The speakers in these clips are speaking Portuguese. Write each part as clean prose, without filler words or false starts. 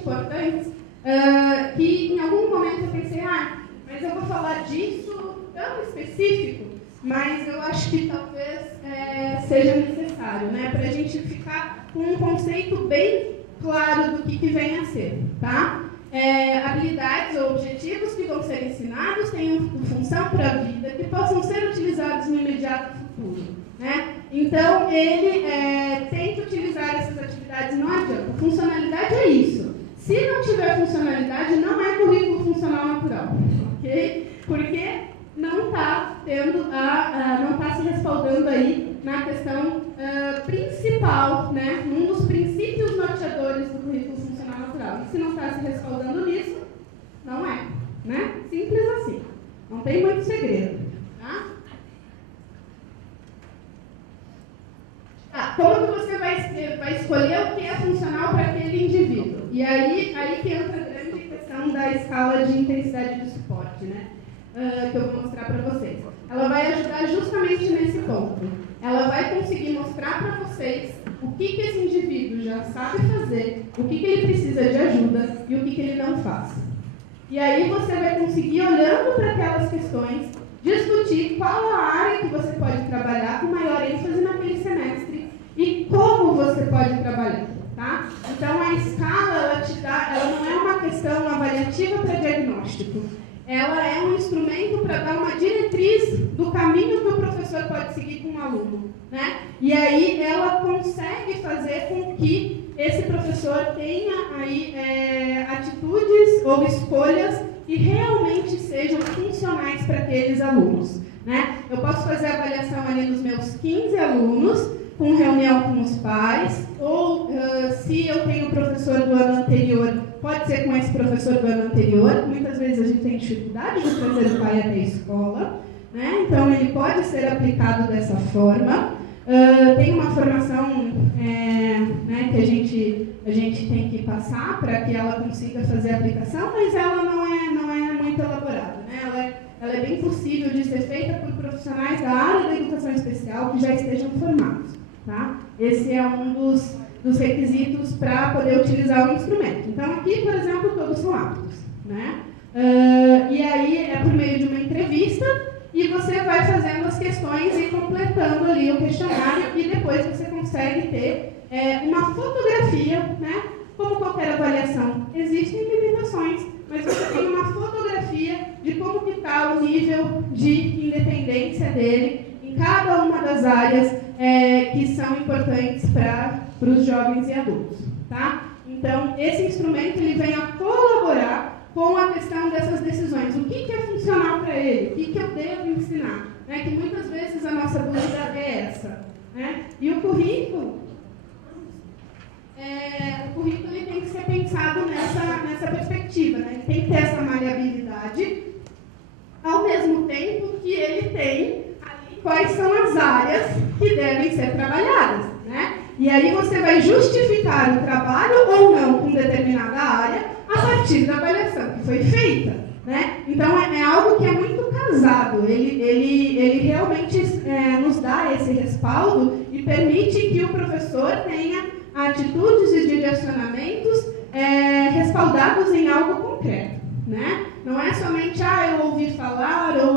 importantes que em algum momento eu pensei, mas eu vou falar disso tão específico, mas eu acho que talvez seja necessário, né, para a gente ficar com um conceito bem claro do que vem a ser, tá? Habilidades ou objetivos que vão ser ensinados têm função para a vida, que possam ser utilizados no imediato futuro, né? Então, ele tenta utilizar essas atividades, não adianta. Funcionalidade é isso. Se não tiver funcionalidade, não é currículo funcional natural, ok? Porque não está não está se respaldando aí na questão principal, né? Um dos princípios norteadores do currículo funcional natural. E se não está se respaldando nisso, não é, né? Simples assim. Não tem muito segredo, tá? Como que você vai escolher o que é funcional para aquele indivíduo? E aí que entra a grande questão da escala de intensidade de suporte, né? Que eu vou mostrar para vocês. Ela vai ajudar justamente nesse ponto. Ela vai conseguir mostrar para vocês o que esse indivíduo já sabe fazer, o que ele precisa de ajuda e o que ele não faz. E aí você vai conseguir, olhando para aquelas questões, discutir qual a área que você pode trabalhar com maior ênfase naquele semestre e como você pode trabalhar, tá? Então a escala, ela não é uma questão avaliativa para diagnóstico. Ela é um instrumento para dar uma diretriz do caminho que o professor pode seguir com o aluno, né? E aí ela consegue fazer com que esse professor tenha aí atitudes ou escolhas que realmente sejam funcionais para aqueles alunos, né? Eu posso fazer a avaliação ali dos meus 15 alunos, com reunião com os pais, ou se eu tenho professor do ano anterior, pode ser com esse professor do ano anterior. Muitas vezes a gente tem dificuldade de trazer o pai até a escola, né? Então ele pode ser aplicado dessa forma. Tem uma formação né, que a gente tem que passar para que ela consiga fazer a aplicação, mas ela não é muito elaborada, né? Ela é bem possível de ser feita por profissionais da área da educação especial que já estejam formados, tá? Esse é um dos requisitos para poder utilizar o instrumento. Então, aqui, por exemplo, todos são aptos, né? E aí é por meio de uma entrevista e você vai fazendo as questões e completando ali o questionário e depois você consegue ter uma fotografia, né? Como qualquer avaliação, existem limitações, mas você tem uma fotografia de como que está o nível de independência dele em cada uma das áreas que são importantes para os jovens e adultos, tá? Então, esse instrumento ele vem a colaborar com a questão dessas decisões. O que é funcional para ele? O que eu devo ensinar? Né? Que muitas vezes a nossa dúvida é essa, né? E o currículo ele tem que ser pensado nessa perspectiva, né? Ele tem que ter essa maleabilidade, ao mesmo tempo que ele tem ali quais são as áreas que devem ser trabalhadas, né? E aí você vai justificar o trabalho ou não com determinada área a partir da avaliação que foi feita, né? Então é algo que é muito casado, ele realmente nos dá esse respaldo e permite que o professor tenha atitudes e direcionamentos respaldados em algo concreto, né? Não é somente, eu ouvi falar, ou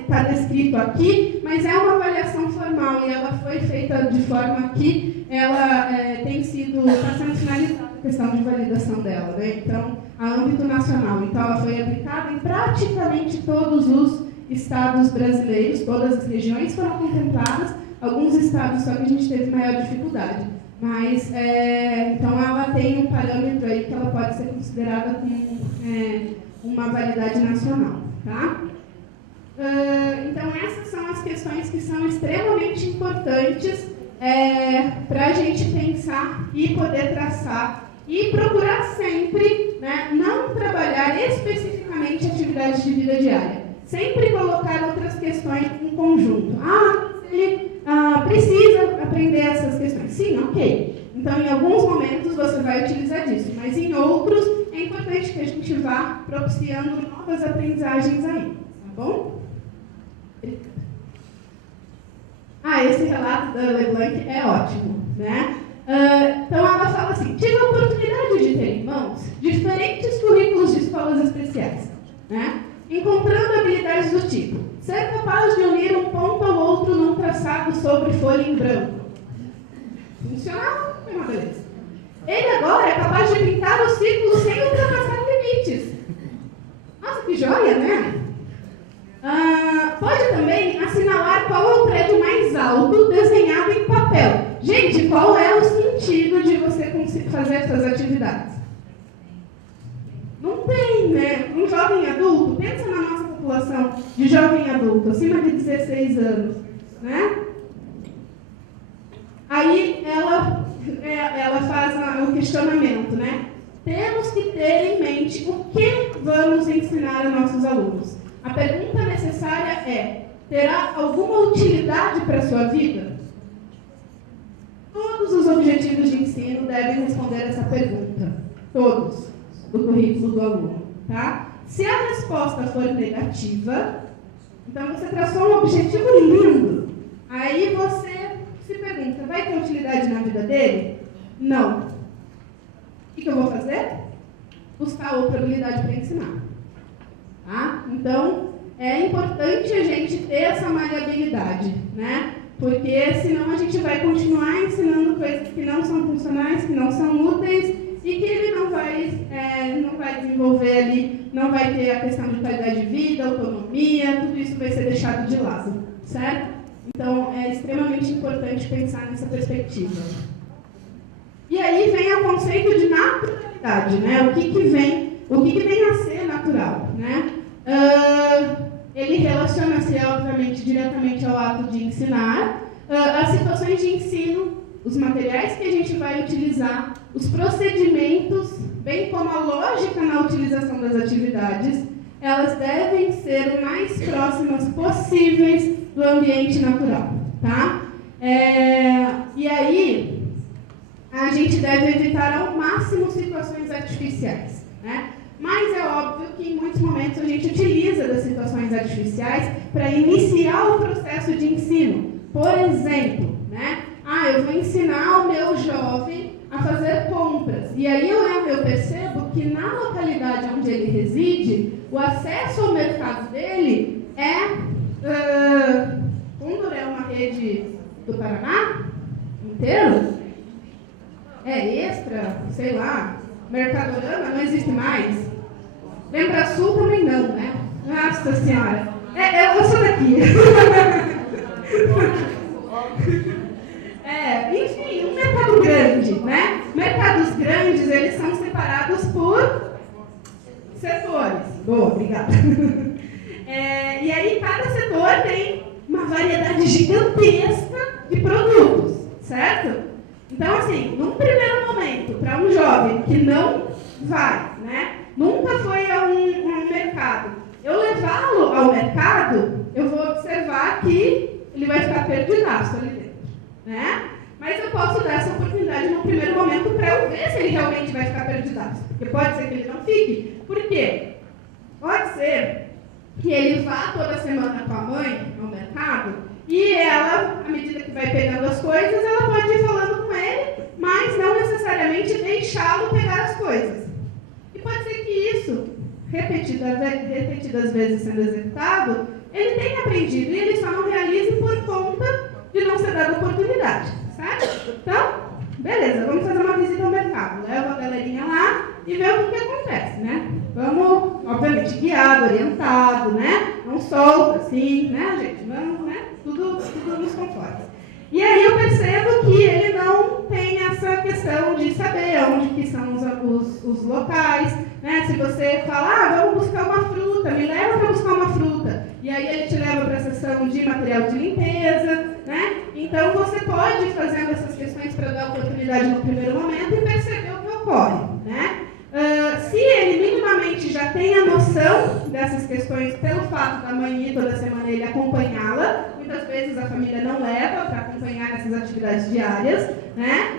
está descrito aqui, mas é uma avaliação formal e ela foi feita de forma que ela está sendo finalizada a questão de validação dela, né? Então, a âmbito nacional. Então, ela foi aplicada em praticamente todos os estados brasileiros, todas as regiões foram contempladas, alguns estados só que a gente teve maior dificuldade. Mas, então, ela tem um parâmetro aí que ela pode ser considerada como uma validade nacional, tá? Então, essas são as questões que são extremamente importantes para a gente pensar e poder traçar e procurar sempre, né, não trabalhar especificamente atividades de vida diária, sempre colocar outras questões em conjunto. Ele precisa aprender essas questões. Sim, ok. Então, em alguns momentos você vai utilizar disso, mas em outros é importante que a gente vá propiciando novas aprendizagens aí, tá bom? Esse relato da LeBlanc é ótimo, né? Então ela fala assim: tive a oportunidade de ter em mãos diferentes currículos de escolas especiais, né? Encontrando habilidades do tipo ser capaz de unir um ponto ao outro num traçado sobre folha em branco. Funcional? É uma beleza. Ele agora é capaz de pintar o círculo sem ultrapassar limites. Nossa, que joia, né? Pode também assinalar qual é o prédio mais alto desenhado em papel. Gente, qual é o sentido de você fazer essas atividades? Não tem, né? Um jovem adulto, pensa na nossa população de jovem adulto, acima de 16 anos, né? Aí ela faz o questionamento, né? Temos que ter em mente o que vamos ensinar aos nossos alunos. A pergunta necessária é: terá alguma utilidade para a sua vida? Todos os objetivos de ensino devem responder essa pergunta. Todos, do currículo do aluno. Tá? Se a resposta for negativa, então você traçou um objetivo lindo. Aí você se pergunta: vai ter utilidade na vida dele? Não. O que eu vou fazer? Buscar outra habilidade para ensinar. Tá? Então, é importante a gente ter essa maleabilidade, né? Porque senão a gente vai continuar ensinando coisas que não são funcionais, que não são úteis e que ele não vai desenvolver ali, não vai ter a questão de qualidade de vida, autonomia, tudo isso vai ser deixado de lado, certo? Então, é extremamente importante pensar nessa perspectiva. E aí vem o conceito de naturalidade, né? O que vem a ser natural, né? Ele relaciona-se, obviamente, diretamente ao ato de ensinar, as situações de ensino, os materiais que a gente vai utilizar, os procedimentos, bem como a lógica na utilização das atividades, elas devem ser o mais próximas possíveis do ambiente natural, tá? E aí, a gente deve evitar ao máximo situações artificiais, né? Mas é óbvio que em muitos momentos a gente utiliza das situações artificiais para iniciar o processo de ensino. Por exemplo, né? Eu vou ensinar o meu jovem a fazer compras. E aí eu percebo que na localidade onde ele reside, o acesso ao mercado dele Condor é uma rede do Paraná inteiro? É Extra, sei lá, Mercadorama não existe mais. Lembra Sul também não, né? Nossa Senhora. Eu sou daqui. Enfim, um mercado grande, né? Mercados grandes, eles são separados por setores. Boa, obrigada. E aí, cada setor tem uma variedade gigantesca de produtos, certo? Então, assim, num primeiro momento, para um jovem que não vai, né? Nunca foi a um mercado. Eu levá-lo ao mercado, eu vou observar que ele vai ficar perdidaço ali dentro, né? Mas eu posso dar essa oportunidade no primeiro momento para eu ver se ele realmente vai ficar perdidaço. Porque pode ser que ele não fique. Por quê? Pode ser que ele vá toda semana com a mãe ao mercado e ela, à medida que vai pegando as coisas, ela pode ir falando com ele, mas não necessariamente deixá-lo pegar as coisas. E pode ser que isso, repetidas vezes sendo executado, ele tenha aprendido e ele só não realize por conta de não ser dada oportunidade, certo? Então, beleza, vamos fazer uma visita ao mercado. Leva a galerinha lá e vê o que acontece, né? Vamos, obviamente, guiado, orientado, né? Não solta assim, né, gente? Vamos, né? Tudo nos conforta. E aí eu percebo que ele não tem essa questão de saber onde que são os locais, né? Se você fala, vamos buscar uma fruta, me leva para buscar uma fruta. E aí ele te leva para a seção de material de limpeza, né? Então você pode ir fazendo essas questões para dar oportunidade no primeiro momento e perceber o que ocorre, né? Se ele minimamente já tem a noção dessas questões pelo fato da mãe ir toda semana ele acompanhá-la, muitas vezes a família não leva para acompanhar essas atividades diárias, né?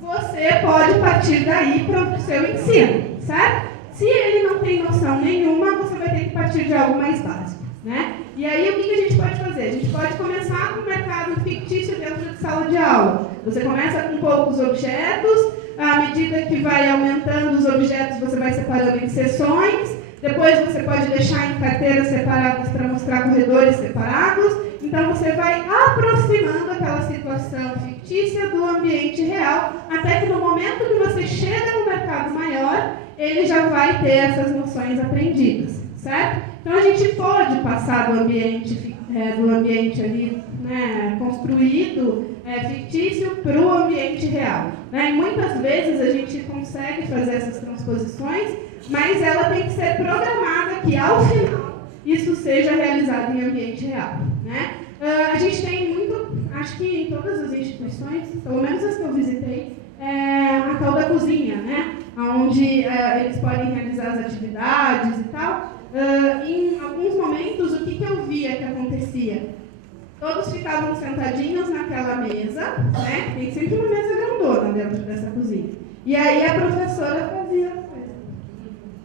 Você pode partir daí para o seu ensino, certo? Se ele não tem noção nenhuma, você vai ter que partir de algo mais básico, né? E aí o que a gente pode fazer? A gente pode começar com o mercado fictício dentro de sala de aula. Você começa com poucos objetos, à medida que vai aumentando os objetos, você vai separando em seções, depois você pode deixar em carteiras separadas para mostrar corredores separados. Então, você vai aproximando aquela situação fictícia do ambiente real, até que no momento que você chega no mercado maior, ele já vai ter essas noções aprendidas, certo? Então, a gente pode passar do ambiente ali, né, construído, fictício, para o ambiente real. Né? E muitas vezes a gente consegue fazer essas transposições, mas ela tem que ser programada que, ao final, isso seja realizado em ambiente real. Né? A gente tem muito, acho que em todas as instituições, pelo menos as que eu visitei, a tal da cozinha, né? Onde eles podem realizar as atividades e tal. Em alguns momentos, o que eu via que acontecia? Todos ficavam sentadinhos naquela mesa, né? Tem sempre uma mesa grandona dentro dessa cozinha. E aí a professora fazia a coisa.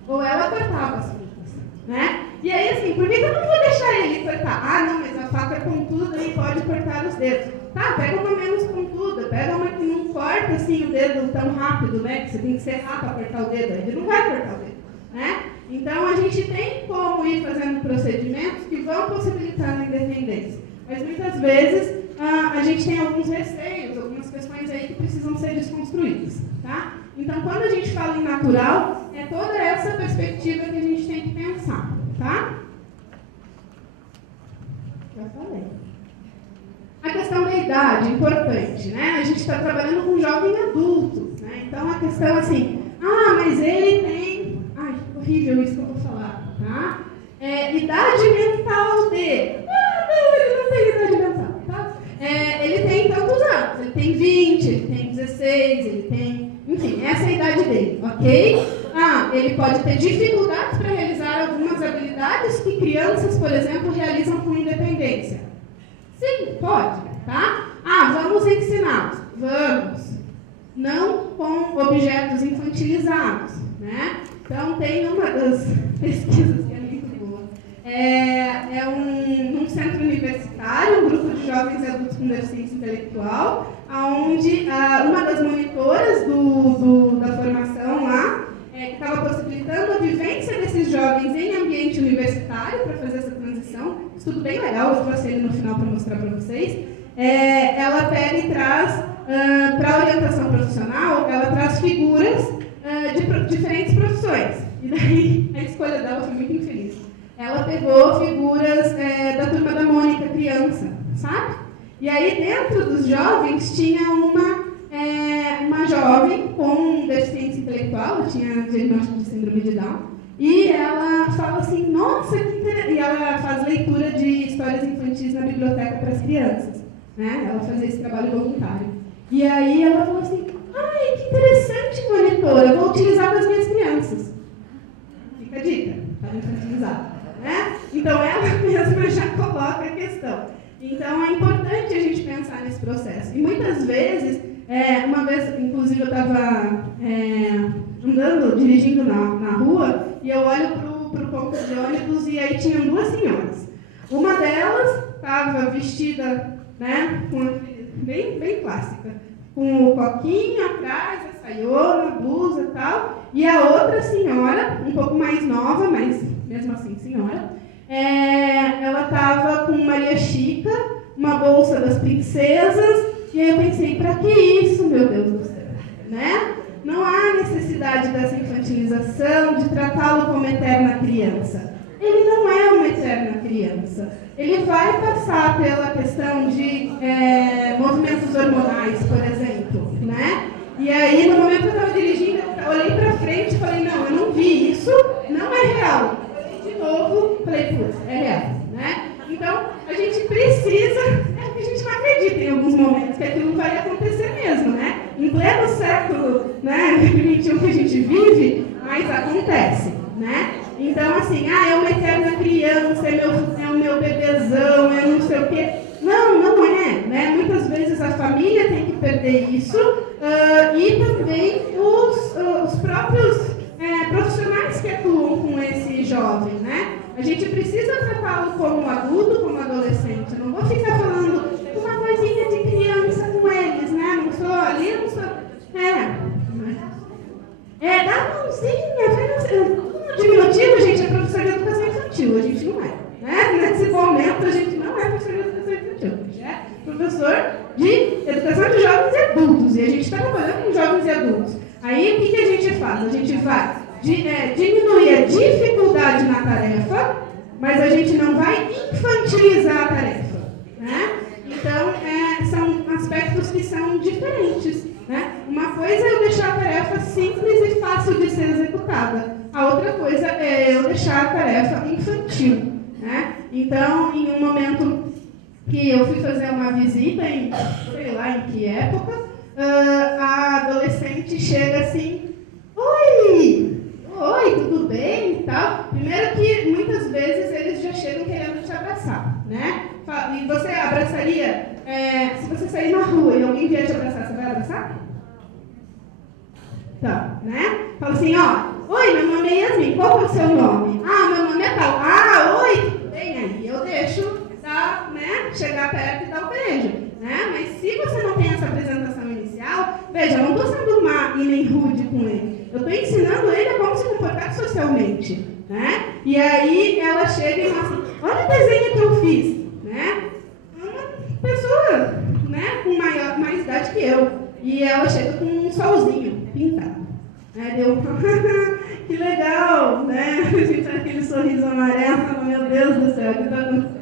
Ou ela cortava as frutas, né? E aí, assim, por que eu não vou deixar ele cortar? Ah, não, mas a faca é pontuda e pode cortar os dedos. Tá, pega uma menos pontuda, pega uma que não corta, assim, o dedo tão rápido, né? Que você tem que ser rápido para cortar o dedo, ele não vai cortar o dedo, né? Então, a gente tem como ir fazendo procedimentos que vão possibilitando a independência. Mas, muitas vezes, a gente tem alguns receios, algumas questões aí que precisam ser desconstruídas, tá? Então, quando a gente fala em natural, é toda essa perspectiva que a gente tem que pensar, tá? Já falei. A questão da idade, importante, né? A gente está trabalhando com jovem adulto, né? Então, a questão assim, mas ele tem... Ai, horrível isso que eu vou falar, tá? Idade mental de... não, ele não tem idade mental, tá? Ele tem tantos anos, ele tem 20, ele tem 16, ele tem... Enfim, essa é a idade dele, ok? Ele pode ter dificuldades para realizar algumas habilidades que crianças, por exemplo, realizam com independência. Sim, pode, tá? Vamos ensiná-los. Vamos. Não com objetos infantilizados, né? Então, tem uma das pesquisas que é muito boa. Num centro universitário, um grupo de jovens e adultos com deficiência intelectual, onde uma das monitoras da formação lá, que estava possibilitando a vivência desses jovens em ambiente universitário para fazer essa transição, estudo bem legal, eu trouxe ele no final para mostrar para vocês, ela pega e traz, para a orientação profissional, ela traz figuras de diferentes profissões. E daí a escolha dela foi muito infeliz. Ela pegou figuras da Turma da Mônica, criança, sabe? E aí dentro dos jovens tinha uma jovem com deficiência intelectual, ela tinha diagnóstico de síndrome de Down, e ela fala assim, nossa, que interessante, e ela faz leitura de histórias infantis na biblioteca para as crianças, né? Ela fazia esse trabalho voluntário. E aí ela falou assim, ai, que interessante, monitora, eu vou utilizar com as minhas crianças. Fica a dica, para infantilizar, né? Então ela mesma já coloca a questão. Então é importante a gente pensar nesse processo. E muitas vezes, uma vez, inclusive, eu estava andando, dirigindo na rua, e eu olho para o ponto de ônibus e aí tinham duas senhoras. Uma delas estava vestida, né, bem clássica, com o coquinho atrás, a saiona, blusa e tal, e a outra senhora, um pouco mais nova, mas mesmo assim senhora, ela estava com Maria Chica, uma bolsa das princesas, e aí eu pensei, para que isso, meu Deus do céu? Né? Não há necessidade dessa infantilização, de tratá-lo como eterna criança. Ele não é uma eterna criança. Ele vai passar pela questão de movimentos hormonais, por exemplo. Né? E aí, no momento que eu estava dirigindo, eu olhei para frente e falei, não, eu não vi isso, não é real. De novo, falei, putz, é real. Né? Então, a gente precisa, a gente não acredita em alguns momentos que aquilo vai acontecer mesmo, né? Em pleno século, né, 21 que a gente vive, mas acontece, né? Então, assim, é uma eterna criança, é o meu bebezão, é não sei o quê. Não é, né? Muitas vezes a família tem que perder isso e também os próprios profissionais que atuam com esse jovem, né? A gente precisa tratá-lo como adulto, como adolescente. Eu não vou ficar falando uma coisinha de criança com eles, né? Não sou ali, não sou... professor de educação de jovens e adultos, e a gente está trabalhando com jovens e adultos. Aí, o que a gente faz? A gente vai diminuir a dificuldade na tarefa, mas a gente não vai infantilizar a tarefa, né? Então, são aspectos que são diferentes, né? Uma coisa é eu deixar a tarefa simples e fácil de ser executada. A outra coisa é eu deixar a tarefa infantil, né? Então, em um momento que eu fui fazer uma visita, sei lá em que época, a adolescente chega assim, oi, tudo bem e tal. Primeiro que muitas vezes eles já chegam querendo te abraçar, né? E você abraçaria, se você sair na rua e alguém vier te abraçar, você vai abraçar? Então, né? Fala assim, oi, meu nome é Yasmin, qual é o seu nome? Meu nome é tal. Oi, tudo bem? Aí eu deixo chegar perto e dar o beijo, né? Mas se você não tem essa apresentação inicial, veja, eu não estou sendo má e nem rude com ele. Eu estou ensinando ele a como se comportar socialmente, né? E aí ela chega e fala assim, olha o desenho que eu fiz, né? Uma pessoa, né, com mais idade que eu. E ela chega com um solzinho pintado. Deu, que legal, né? A gente tem aquele sorriso amarelo, meu Deus do céu, o que está acontecendo?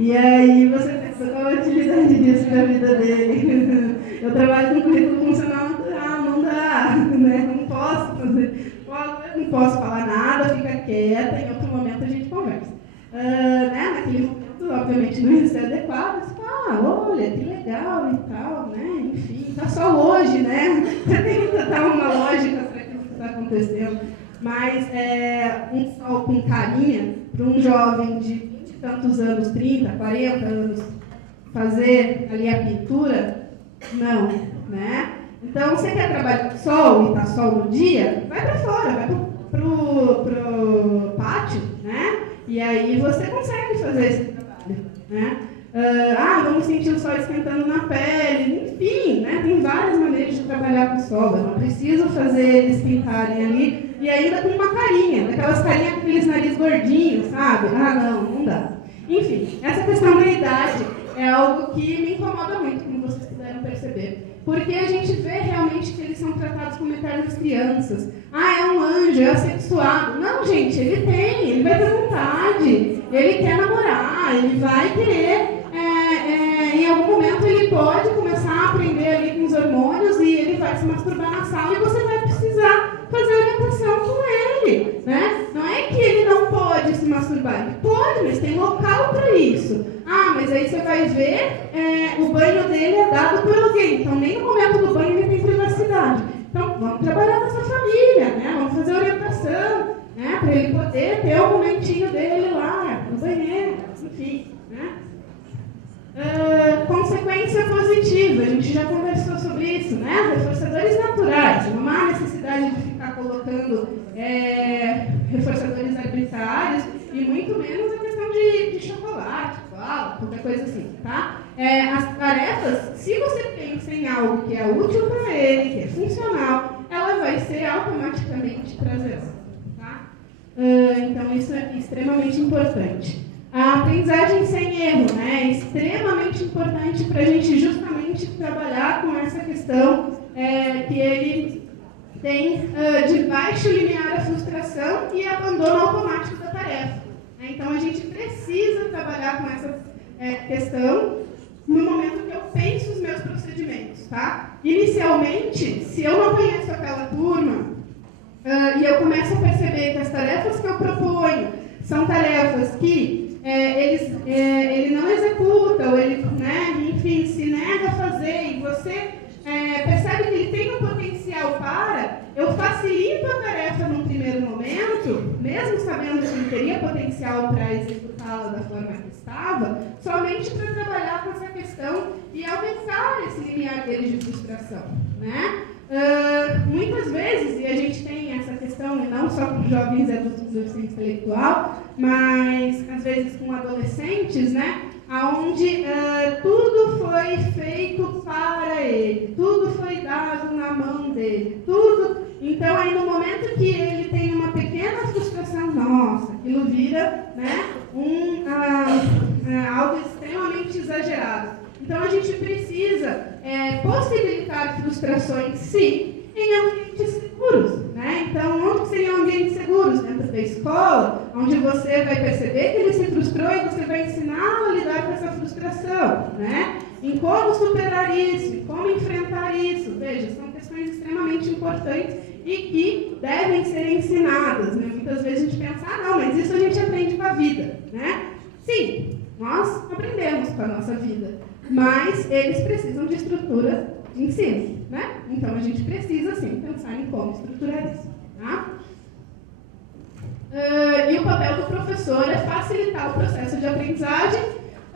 E aí você pensa, qual a utilidade disso para a vida dele? Eu trabalho com currículo funcional natural, não dá, né? Não posso fazer, não posso falar nada, fica quieta, em outro momento a gente conversa. Naquele momento, obviamente, não ia ser adequado, você fala, olha, que legal e tal, né? Enfim, tá só hoje, né? Você tem que dar uma lógica para aquilo que está acontecendo. Mas um sol com carinha para um jovem de tantos anos, 30, 40 anos, fazer ali a pintura, não, né? Então, você quer trabalhar com sol e tá sol no dia, vai para fora, vai pro pátio, né? E aí você consegue fazer esse trabalho, né? Vamos sentir o sol esquentando na pele, enfim, né? Tem várias maneiras de trabalhar com sol, eu não preciso fazer eles pintarem ali, e ainda com uma carinha, daquelas carinhas com aqueles nariz gordinhos, sabe? Não dá. Enfim, essa questão da idade é algo que me incomoda muito, como vocês puderam perceber, porque a gente vê realmente que eles são tratados como eternas crianças. É um anjo, é assexuado. Não, gente, ele vai ter vontade, ele quer namorar, ele vai querer, em algum momento ele pode começar a aprender ali com os hormônios e ele vai se masturbar na sala e você vai precisar fazer orientação com ele, né? Não é que ele não pode se masturbar, ele pode, mas tem local para isso. Mas aí você vai ver, o banho dele é dado por alguém, então nem no momento do banho ele tem privacidade. Então vamos trabalhar com essa família, né? Vamos fazer orientação, né? Para ele poder ter o momentinho dele lá no banheiro, enfim, né? Consequência positiva, a gente já conversou sobre isso, né? Reforçadores naturais, não há necessidade de ficar colocando reforçadores arbitrários e muito menos a questão de chocolate, bala, qualquer coisa assim, tá? As tarefas, se você pensa em algo que é útil para ele, que é funcional, ela vai ser automaticamente prazerosa, tá? Então isso é extremamente importante. A aprendizagem sem erro, né, é extremamente importante para a gente justamente trabalhar com essa questão que ele tem de baixo limiar a frustração e abandono automático da tarefa. Então, a gente precisa trabalhar com essa questão no momento que eu penso os meus procedimentos, tá? Inicialmente, se eu não conheço aquela turma e eu começo a perceber que as tarefas que eu proponho são tarefas que ele não executa, ou ele, né, enfim, se nega a fazer, e você percebe que ele tem um potencial para, eu facilito a tarefa num primeiro momento, mesmo sabendo que ele teria potencial para executá-la da forma que estava, somente para trabalhar com essa questão e aumentar esse limiar dele de frustração, né? Muitas vezes, e a gente tem essa questão, e não só com jovens e adultos do deficiência intelectual, mas às vezes com adolescentes, né, onde tudo foi feito para ele, tudo foi dado na mão dele, tudo. Então, aí no momento que ele tem uma pequena frustração, nossa, aquilo vira, né, algo extremamente exagerado. Então, a gente precisa possibilitar frustrações, sim, em ambientes seguros, né? Então, onde seriam ambientes seguros? Dentro da escola, onde você vai perceber que ele se frustrou e você vai ensiná-lo a lidar com essa frustração, né? Em como superar isso, em como enfrentar isso. Veja, são questões extremamente importantes e que devem ser ensinadas, né? Muitas vezes a gente pensa, não, mas isso a gente aprende com a vida, né? Sim, nós aprendemos com a nossa vida, mas eles precisam de estrutura de ensino, né? Então, a gente precisa, sim, pensar em como estruturar isso, tá? E o papel do professor é facilitar o processo de aprendizagem,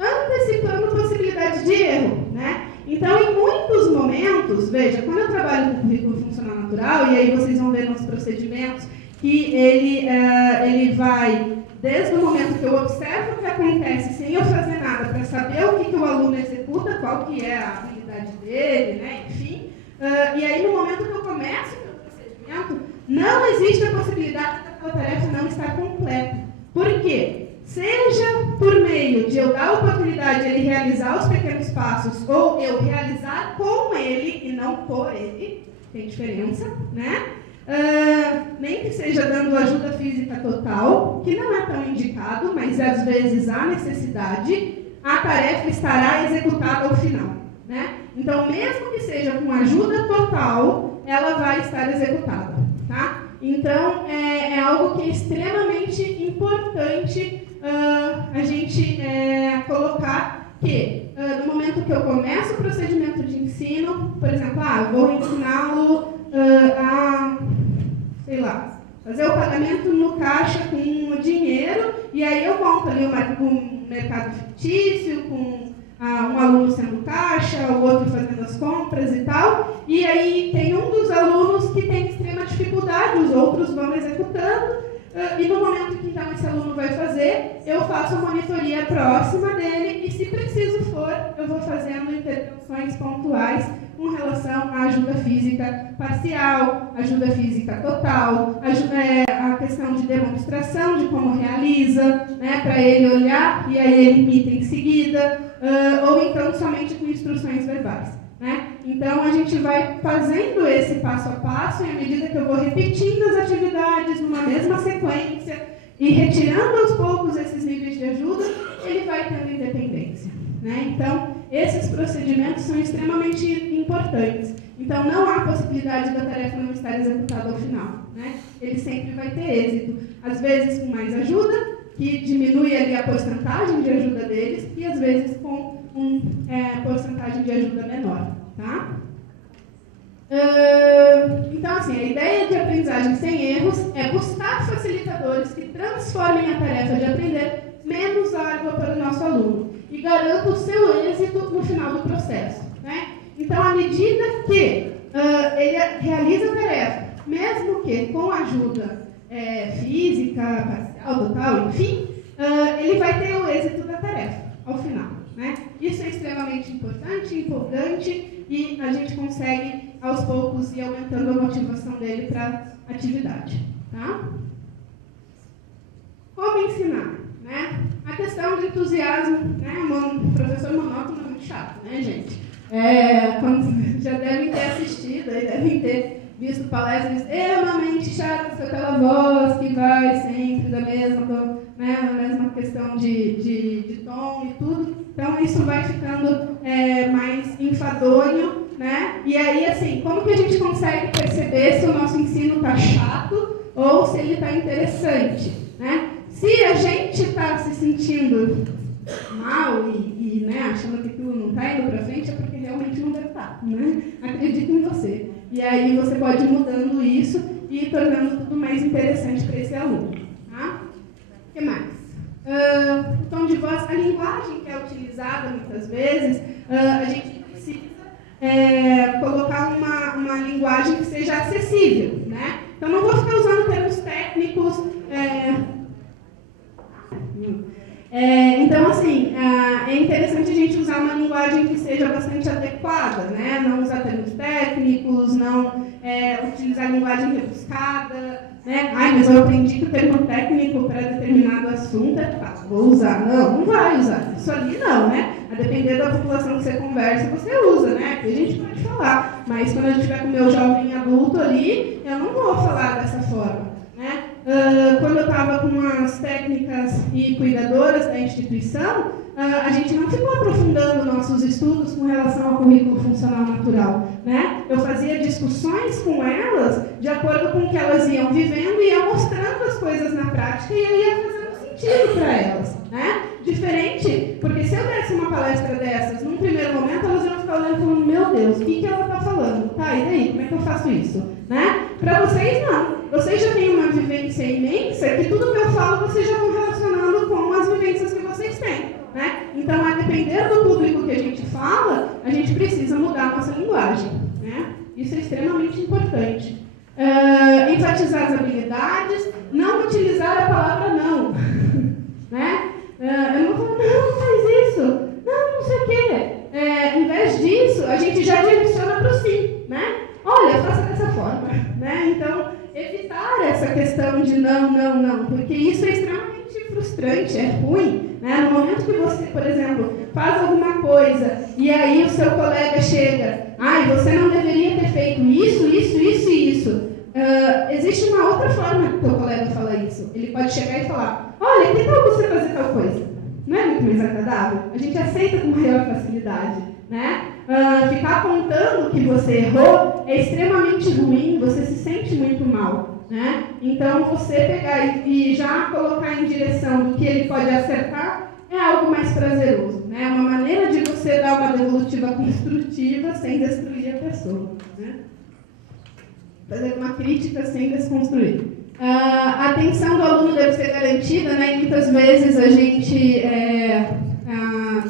antecipando possibilidades de erro, né? Então, em muitos momentos, veja, quando eu trabalho com currículo funcional natural, e aí vocês vão ver nos procedimentos que ele vai, desde o momento que eu observo o que acontece, sem eu fazer nada, para saber o que o aluno executa, qual que é a habilidade dele, né? Enfim. E aí, no momento que eu começo o meu procedimento, não existe a possibilidade daquela tarefa não estar completa. Por quê? Seja por meio de eu dar a oportunidade de ele realizar os pequenos passos, ou eu realizar com ele e não por ele, tem diferença, né? Nem que seja dando ajuda física total, que não é tão indicado, mas às vezes há necessidade, a tarefa estará executada ao final, né? Então, mesmo que seja com ajuda total, ela vai estar executada, tá? Então, é algo que é extremamente importante a gente colocar que, no momento que eu começo o procedimento de ensino, por exemplo, eu vou ensiná-lo a, sei lá, fazer o pagamento no caixa com o dinheiro, e aí eu monto ali um mercado fictício, com um aluno sendo caixa, o outro fazendo as compras e tal, e aí tem um dos alunos que tem extrema dificuldade, os outros vão executando, e no momento que então esse aluno vai fazer, eu faço a monitoria próxima dele, e se preciso for, eu vou fazendo intervenções pontuais com relação à ajuda física parcial, ajuda física total, a questão de demonstração de como realiza, né, para ele olhar e aí ele imita em seguida, ou então somente com instruções verbais, né? Então, a gente vai fazendo esse passo a passo, e à medida que eu vou repetindo as atividades numa mesma sequência e retirando aos poucos esses níveis de ajuda, ele vai tendo independência, né? Então, esses procedimentos são extremamente importantes. Então, não há possibilidade da tarefa não estar executada ao final, né? Ele sempre vai ter êxito, às vezes com mais ajuda, que diminui ali a porcentagem de ajuda deles, e às vezes com porcentagem de ajuda menor, tá? Então, assim, a ideia de aprendizagem sem erros é buscar facilitadores que transformem a tarefa de aprender menos árdua para o nosso aluno e garantam o seu êxito no final do processo, né? Então, à medida que ele realiza a tarefa, mesmo que com ajuda física, parcial, total, enfim, ele vai ter o êxito da tarefa ao final, né? Isso é extremamente importante, empolgante, e a gente consegue, aos poucos, ir aumentando a motivação dele para a atividade, tá? Como ensinar, né? A questão de entusiasmo, né? Um professor monótono é muito chato, né, gente? Já devem ter assistido, devem ter visto palestras extremamente chatas, com aquela voz que vai sempre da mesma, né, na mesma questão de tom e tudo. Então, isso vai ficando mais enfadonho, né? E aí, assim, como que a gente consegue perceber se o nosso ensino está chato ou se ele está interessante, né? Se a gente está se sentindo mal e né, achando que aquilo não está indo para frente, é porque realmente não deve estar, né? Acredito em você. E aí você pode ir mudando isso e tornando tudo mais interessante para esse aluno, tá? O que mais? O tom de voz, a linguagem que é utilizada muitas vezes, a gente precisa colocar uma linguagem que seja acessível, né? Então, não vou ficar usando termos técnicos. Então, assim, é interessante a gente usar uma linguagem que seja bastante adequada, né? Não usar termos técnicos, não utilizar linguagem rebuscada, né? Mas eu aprendi que o termo técnico para determinado assunto é fácil, vou usar. Não vai usar. Isso ali não, né? né? A depender da população que você conversa, você usa, né? Aqui a gente pode falar, mas quando a gente vai com o meu jovem adulto ali, eu não vou falar dessa forma, né? Quando eu estava com as técnicas e cuidadoras da instituição, a gente não ficou aprofundando nossos estudos com relação ao currículo funcional natural, né? Eu fazia discussões com elas de acordo com o que elas iam vivendo e ia mostrando as coisas na prática e aí ia fazendo sentido para elas, né? Diferente, porque se eu desse uma palestra dessas, num primeiro momento elas iam ficar olhando e falando, meu Deus, o que ela está falando? Tá, e daí, como é que eu faço isso? Né? Para vocês, não. Vocês já têm uma vivência imensa que tudo que eu falo vocês já vão relacionando com as vivências que vocês têm. Né? Então, a depender do público que a gente fala, a gente precisa mudar a nossa linguagem. Né? Isso é extremamente importante. Enfatizar as habilidades, não utilizar a palavra não. Né? Eu não vou falar, não faz isso, não sei o quê. Em vez disso, a gente já direciona para o sim. Né? Olha, faça dessa forma. Né? Então, evitar essa questão de não, porque isso é extremamente frustrante, é ruim. Né? No momento que você, por exemplo, faz alguma coisa e aí o seu colega chega, você não deveria ter feito isso. Existe uma outra forma que o teu colega fala isso. Ele pode chegar e falar, olha, que tal você fazer tal coisa? Não é muito mais agradável? A gente aceita com maior facilidade. Né? Ficar apontando que você errou é extremamente ruim, você se sente muito mal. Né? Então, você pegar e já colocar em direção do que ele pode acertar é algo mais prazeroso. Né? É uma maneira de você dar uma devolutiva construtiva sem destruir a pessoa. Né? Fazer uma crítica sem desconstruir. A atenção do aluno deve ser garantida, né? E muitas vezes a gente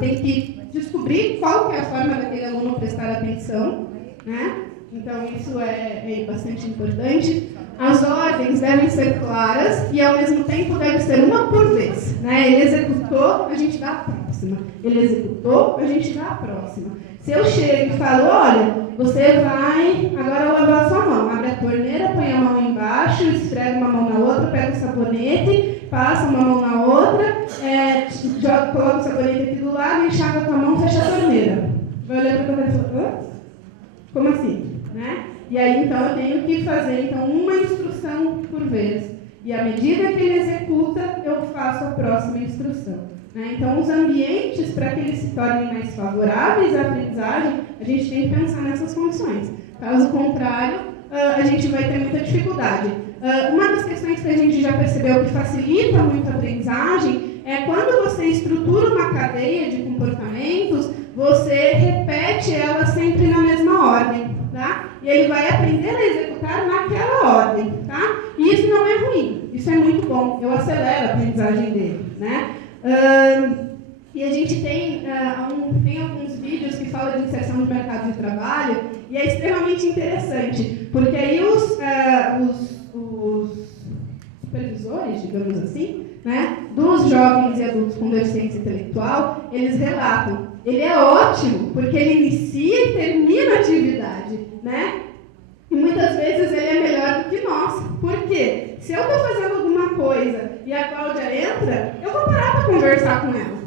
tem que descobrir qual que é a forma daquele aluno prestar atenção. Né? Então, isso é bastante importante. As ordens devem ser claras e, ao mesmo tempo, deve ser uma por vez. Né? Ele executou, a gente dá a próxima. Ele executou, a gente dá a próxima. Se eu chego e falo, olha, você vai agora lavar a sua mão. Abre a torneira, põe a mão embaixo, esfrega uma mão na outra, pega o sabonete, passa uma mão na outra, coloca o sabonete aqui do lado, enxaga com a mão, fecha a torneira. Vai olhar para a torneira e fala, como assim? Né? E aí, então, eu tenho que fazer uma instrução por vez. E à medida que ele executa, eu faço a próxima instrução. Né? Então, os ambientes, para que eles se tornem mais favoráveis à aprendizagem, a gente tem que pensar nessas condições. Caso contrário, a gente vai ter muita dificuldade. Uma das questões que a gente já percebeu que facilita muito a aprendizagem é quando você estrutura uma cadeia de comportamentos, você repete ela sempre na mesma ordem. Tá? E ele vai aprender a executar naquela ordem. Tá? E isso não é ruim, isso é muito bom. Eu acelero a aprendizagem dele. Né? E a gente tem alguns vídeos que falam de inserção no mercado de trabalho e é extremamente interessante, porque aí os supervisores, digamos assim, né, dos jovens e adultos com deficiência intelectual, eles relatam, ele é ótimo, porque ele inicia e termina a atividade, né? E muitas vezes ele é melhor do que nós. Por quê? Se eu estou fazendo alguma coisa e a Cláudia entra, eu vou parar para conversar com ela.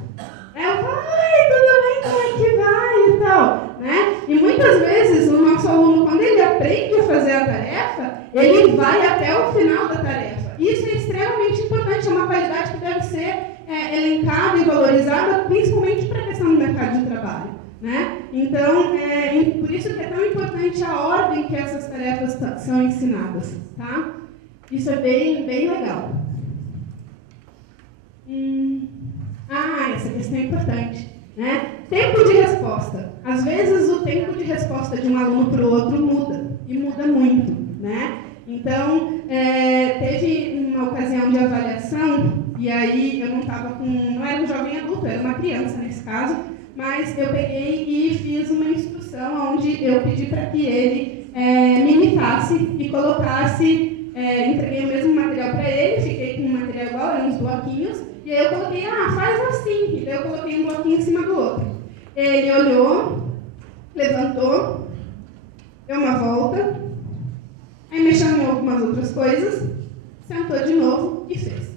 Eu falo, tudo bem, como é que vai e tal. Né? E muitas vezes o nosso aluno, quando ele aprende a fazer a tarefa, ele vai até o final da tarefa. Isso é extremamente importante, é uma qualidade que deve ser elencada e valorizada, principalmente para a questão do mercado de trabalho. Né? Então, por isso que é tão importante a ordem que essas tarefas são ensinadas. Tá? Isso é bem legal. Essa questão é importante. Né? Tempo de resposta. Às vezes, o tempo de resposta de um aluno para o outro muda, e muda muito. Né? Então, teve uma ocasião de avaliação, e aí eu não era um jovem adulto, era uma criança nesse caso, mas eu peguei e fiz uma instrução onde eu pedi para que ele me imitasse e colocasse, entreguei o mesmo material para ele, fiquei com um material igual, eram uns bloquinhos, e aí eu coloquei, faz assim, e daí eu coloquei um bloquinho em cima do outro. Ele olhou, levantou, deu uma volta, aí mexeu em algumas outras coisas, sentou de novo e fez.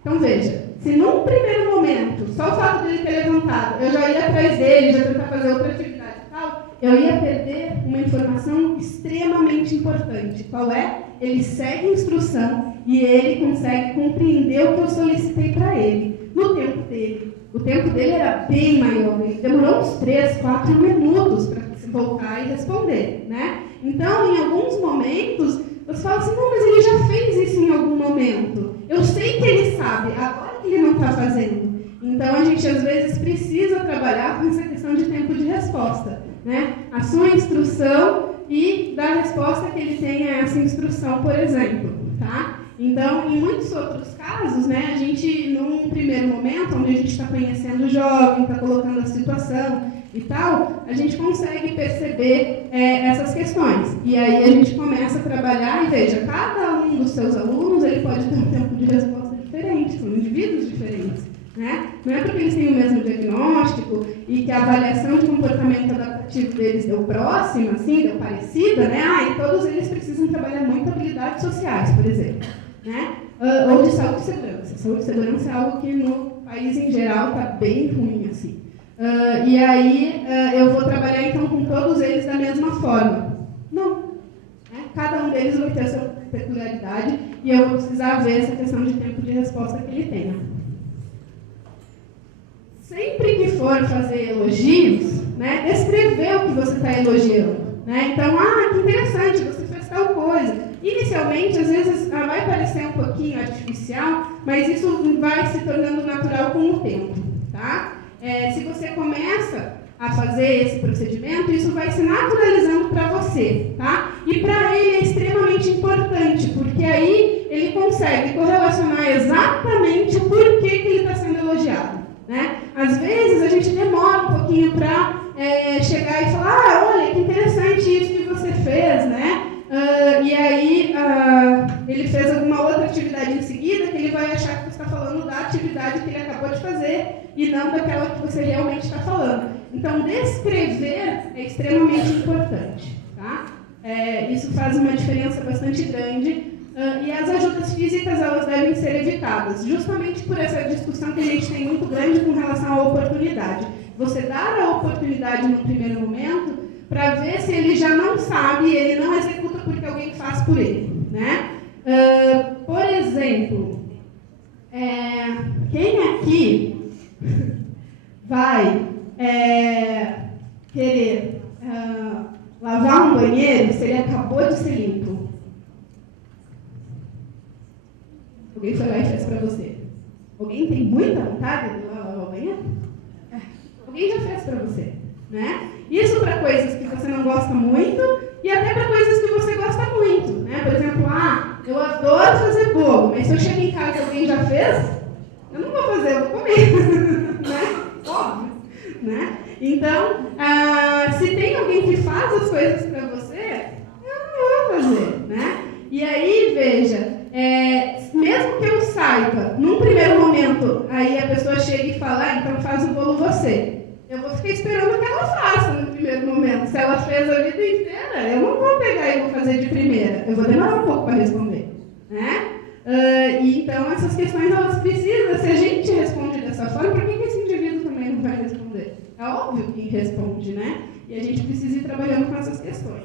Então veja, Se num primeiro momento, só o fato dele ter levantado, eu já ia atrás dele, já tentar fazer outra atividade e tal, eu ia perder uma informação extremamente importante. Qual é? Ele segue a instrução e ele consegue compreender o que eu solicitei para ele, no tempo dele. O tempo dele era bem maior, ele demorou uns 3, 4 minutos para se voltar e responder, né? Então, em alguns momentos, você fala assim, não, mas ele já fez isso em algum momento. Eu sei que ele sabe, agora que ele não está fazendo. Então, a gente, às vezes, precisa trabalhar com essa questão de tempo de resposta, né? A sua instrução e da resposta que ele tem a essa instrução, por exemplo, tá? Então, em muitos outros casos, né, a gente, num primeiro momento, onde a gente está conhecendo o jovem, está colocando a situação e tal, a gente consegue perceber essas questões. E aí a gente começa a trabalhar e veja, cada um dos seus alunos, ele pode ter um tempo de resposta diferente, são indivíduos diferentes, né? Não é porque eles têm o mesmo diagnóstico e que a avaliação de comportamento adaptativo deles deu próxima, assim, deu parecida, né? E todos eles precisam trabalhar muito habilidades sociais, por exemplo, né? Ou de saúde e segurança. Saúde e segurança é algo que no país em geral está bem ruim, assim. E aí eu vou trabalhar então com todos eles da mesma forma? Não. Né? Cada um deles vai ter a sua peculiaridade e eu vou precisar ver essa questão de tempo de resposta que ele tenha. Sempre que for fazer elogios, né, descrever o que você está elogiando. Né? Então, que interessante, você fez tal coisa. Inicialmente, às vezes, vai parecer um pouquinho artificial, mas isso vai se tornando natural com o tempo. Tá? Se você começa a fazer esse procedimento, isso vai se naturalizando para você. Tá? E para ele é extremamente importante, porque aí ele consegue correlacionar exatamente o porquê que ele está sendo elogiado. Né? Às vezes a gente demora um pouquinho para chegar e falar, olha, que interessante isso que você fez, né? E aí ele fez alguma outra atividade em seguida que ele vai achar que você está falando da atividade que ele acabou de fazer e não daquela que você realmente está falando. Então, descrever é extremamente importante. Tá? Isso faz uma diferença bastante grande. E as ajudas físicas, elas devem ser evitadas, justamente por essa discussão que a gente tem muito grande com relação à oportunidade. Você dar a oportunidade no primeiro momento para ver se ele já não sabe e ele não executa porque alguém faz por ele. Né? Por exemplo, quem aqui vai querer lavar um banheiro se ele acabou de ser limpo? Alguém foi lá e fez para você. Alguém tem muita vontade de lavar o banheiro? Alguém já fez para você. Né? Isso para coisas que você não gosta muito e até para coisas que você gosta muito. Né? Por exemplo, eu adoro fazer bolo, mas se eu chego em casa e alguém já fez, eu não vou fazer, eu vou comer. Né? Óbvio. Né? Então, se tem alguém que faz as coisas para você, eu não vou fazer. Né? E aí, veja, mesmo que eu saiba, num primeiro momento, aí a pessoa chega e fala, então faz o bolo você. Eu vou ficar esperando que ela faça no primeiro momento. Se ela fez a vida inteira, eu não vou pegar e vou fazer de primeira. Eu vou demorar um pouco para responder. Né? E então, essas questões, elas precisam, se a gente responde dessa forma, por que esse indivíduo também não vai responder? É óbvio que responde, né? E a gente precisa ir trabalhando com essas questões.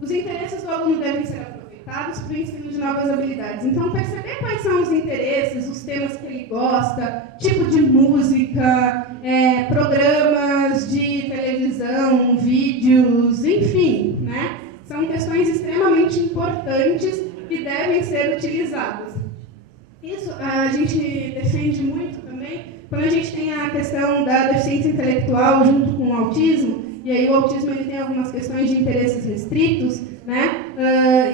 Os interesses do aluno devem ser aproveitados para o ensino de novas habilidades. Então, perceber quais são os interesses, os temas que ele gosta, tipo de música, programas de televisão, vídeos, enfim, né? São questões extremamente importantes que devem ser utilizadas. Isso a gente defende muito também quando a gente tem a questão da deficiência intelectual junto com o autismo. E aí o autismo ele tem algumas questões de interesses restritos, né?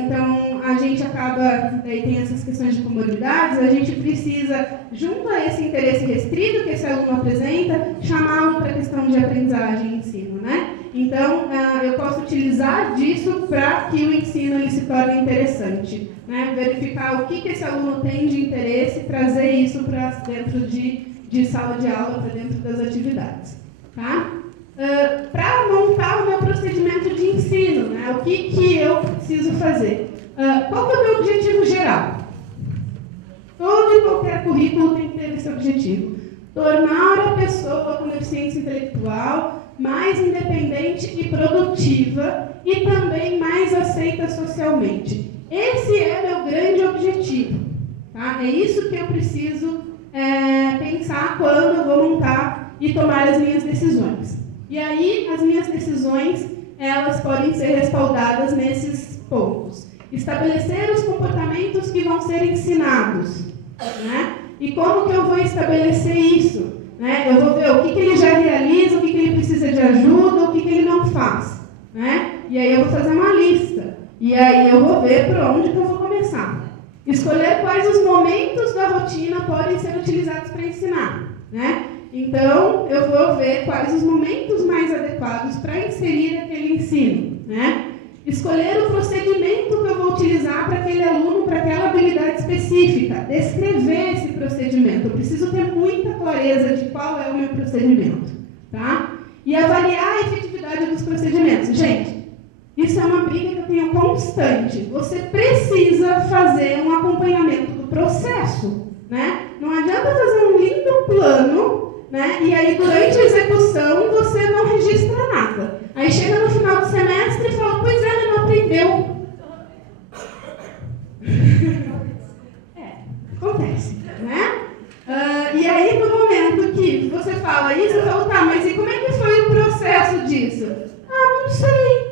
Então a gente acaba, daí tem essas questões de comorbidades, a gente precisa, junto a esse interesse restrito que esse aluno apresenta, chamá-lo para a questão de aprendizagem e ensino, né? Então eu posso utilizar disso para que o ensino ele se torne interessante, né? Verificar o que esse aluno tem de interesse e trazer isso para dentro de sala de aula, para dentro das atividades, tá? Para montar o meu procedimento de ensino, né? O que eu preciso fazer? Qual que é o meu objetivo geral? Todo e qualquer currículo tem que ter esse objetivo. Tornar a pessoa com deficiência intelectual mais independente e produtiva e também mais aceita socialmente. Esse é meu grande objetivo. Tá? É isso que eu preciso pensar quando eu vou montar e tomar as minhas decisões. E aí, as minhas decisões, elas podem ser respaldadas nesses pontos. Estabelecer os comportamentos que vão ser ensinados. Né? E como que eu vou estabelecer isso? Né? Eu vou ver o que ele já realiza, o que ele precisa de ajuda, o que ele não faz. Né? E aí eu vou fazer uma lista. E aí eu vou ver por onde que eu vou começar. Escolher quais os momentos da rotina podem ser utilizados para ensinar. Né? Então, eu vou ver quais os momentos mais adequados para inserir aquele ensino. Né? Escolher o procedimento que eu vou utilizar para aquele aluno, para aquela habilidade específica. Descrever esse procedimento. Eu preciso ter muita clareza de qual é o meu procedimento. Tá? E avaliar a efetividade dos procedimentos. Gente, isso é uma briga que eu tenho constante. Você precisa fazer um acompanhamento do processo. Né? Não adianta fazer um lindo plano, né? E aí durante a execução você não registra nada. Aí chega no final do semestre e fala, pois é, ele não aprendeu. Acontece, né? E aí no momento que você fala isso, eu falo, tá, mas e como é que foi o processo disso? Ah, não sei.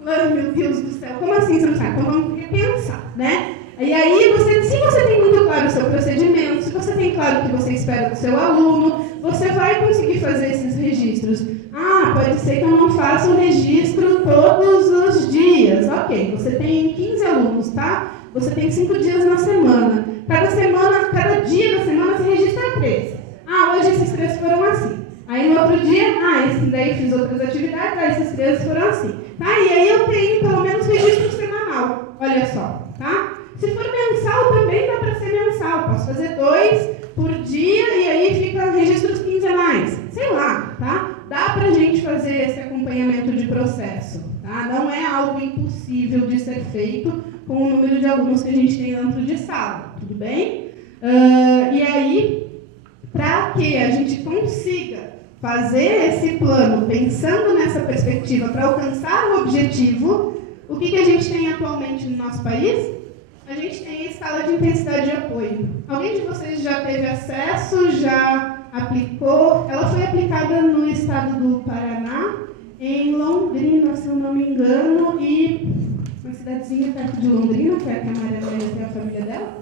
Oh, meu Deus do céu, como assim você não sabe? Então vamos repensar, né? E aí, se você tem muito claro o seu procedimento, se você tem claro o que você espera do seu aluno, você vai conseguir fazer esses registros. Ah, pode ser que eu não faça o registro todos os dias. Ok, você tem 15 alunos, tá? Você tem 5 dias na semana. Cada dia da semana você registra 3. Ah, hoje esses 3 foram assim. Aí no outro dia, esse daí fiz outras atividades, esses 3 foram assim. Tá? E aí eu tenho pelo menos registro semanal. Olha só, tá? Se for mensal, também dá para ser mensal. Posso fazer 2 por dia e aí fica registros quinzenais. Sei lá, tá? Dá para a gente fazer esse acompanhamento de processo. Tá? Não é algo impossível de ser feito com o número de alunos que a gente tem dentro de sala. Tudo bem? E aí, para que a gente consiga fazer esse plano pensando nessa perspectiva para alcançar o objetivo, o que a gente tem atualmente no nosso país? A gente tem a escala de intensidade de apoio. Alguém de vocês já teve acesso, já aplicou? Ela foi aplicada no estado do Paraná, em Londrina, se eu não me engano, e uma cidadezinha perto de Londrina, que é a Maria tem a família dela.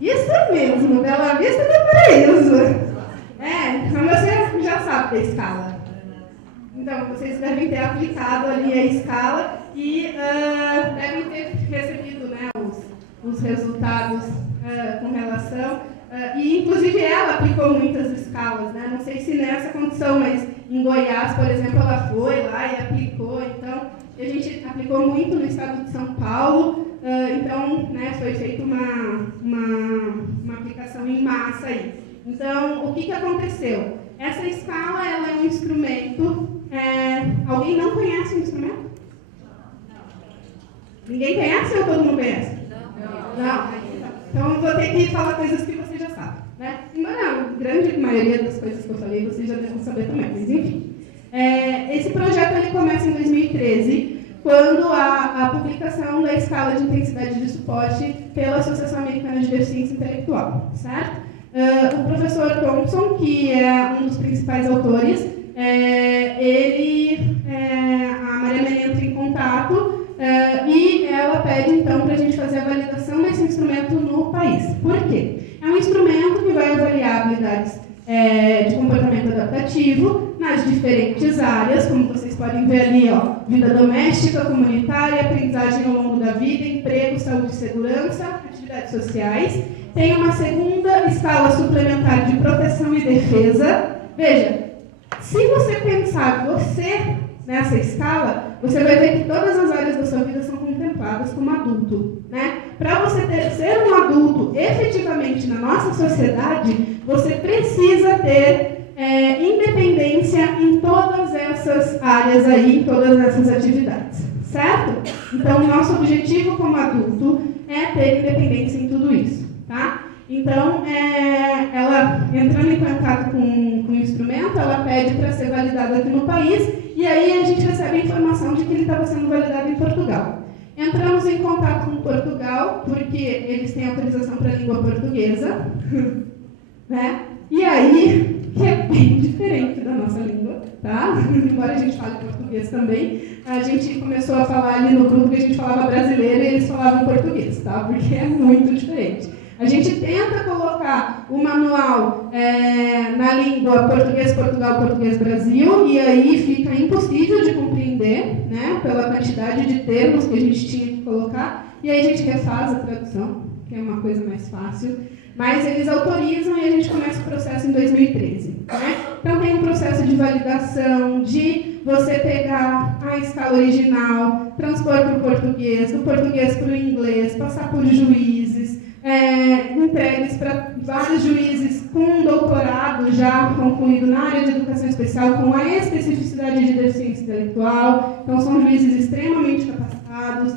Isso mesmo, Bela Vista do Paraíso. Então você já sabe da escala. Então, vocês devem ter aplicado ali a escala e devem ter recebido, né, os resultados com relação. E, inclusive, ela aplicou muitas escalas, né? Não sei se nessa condição, mas em Goiás, por exemplo, ela foi lá e aplicou. Então, a gente aplicou muito no estado de São Paulo. Então, né, foi feita uma aplicação em massa aí. Então, o que aconteceu? Essa escala ela é um instrumento. Alguém não conhece o instrumento? Ninguém conhece ou todo mundo conhece? Não. Então, eu vou ter que falar coisas que você já sabe. Né? Embora a grande maioria das coisas que eu falei, vocês já devem saber também. Mas, enfim. Esse projeto ele começa em 2013, quando a publicação da escala de intensidade de suporte pela Associação Americana de Deficiência Intelectual. Certo? O professor Thompson, que é um dos principais autores, a Maria Melena entra em contato e ela pede, então, para a gente fazer a validação desse instrumento no país. Por quê? É um instrumento que vai avaliar habilidades de comportamento adaptativo nas diferentes áreas, como vocês podem ver ali, ó, vida doméstica, comunitária, aprendizagem ao longo da vida, emprego, saúde e segurança, atividades sociais. Tem uma segunda escala suplementar de proteção e defesa. Veja, se você pensar você nessa escala, você vai ver que todas as áreas da sua vida são contempladas como adulto. Né? Para você ser um adulto efetivamente na nossa sociedade, você precisa ter independência em todas essas áreas aí, em todas essas atividades. certo? Então, o nosso objetivo como adulto é ter independência em tudo isso, tá? Então, ela, entrando em contato com o instrumento, ela pede para ser validado aqui no país, e aí a gente recebe a informação de que ele estava sendo validado em Portugal. Entramos em contato com Portugal, porque eles têm autorização para a língua portuguesa, né? E aí, que é bem diferente da nossa língua, tá? Embora a gente fale português também, a gente começou a falar ali no grupo que a gente falava brasileiro e eles falavam português, tá? Porque é muito diferente. A gente tenta colocar o manual na língua português Portugal, português Brasil, e aí fica impossível de compreender, né, pela quantidade de termos que a gente tinha que colocar, e aí a gente refaz a tradução, que é uma coisa mais fácil, mas eles autorizam e a gente começa o processo em 2013. Né? Então tem um processo de validação, de você pegar a escala original, transpor para o português, do português para o inglês, passar por juízes, entregues para vários juízes com doutorado já concluído na área de educação especial, com a especificidade de deficiência intelectual, então são juízes extremamente capacitados,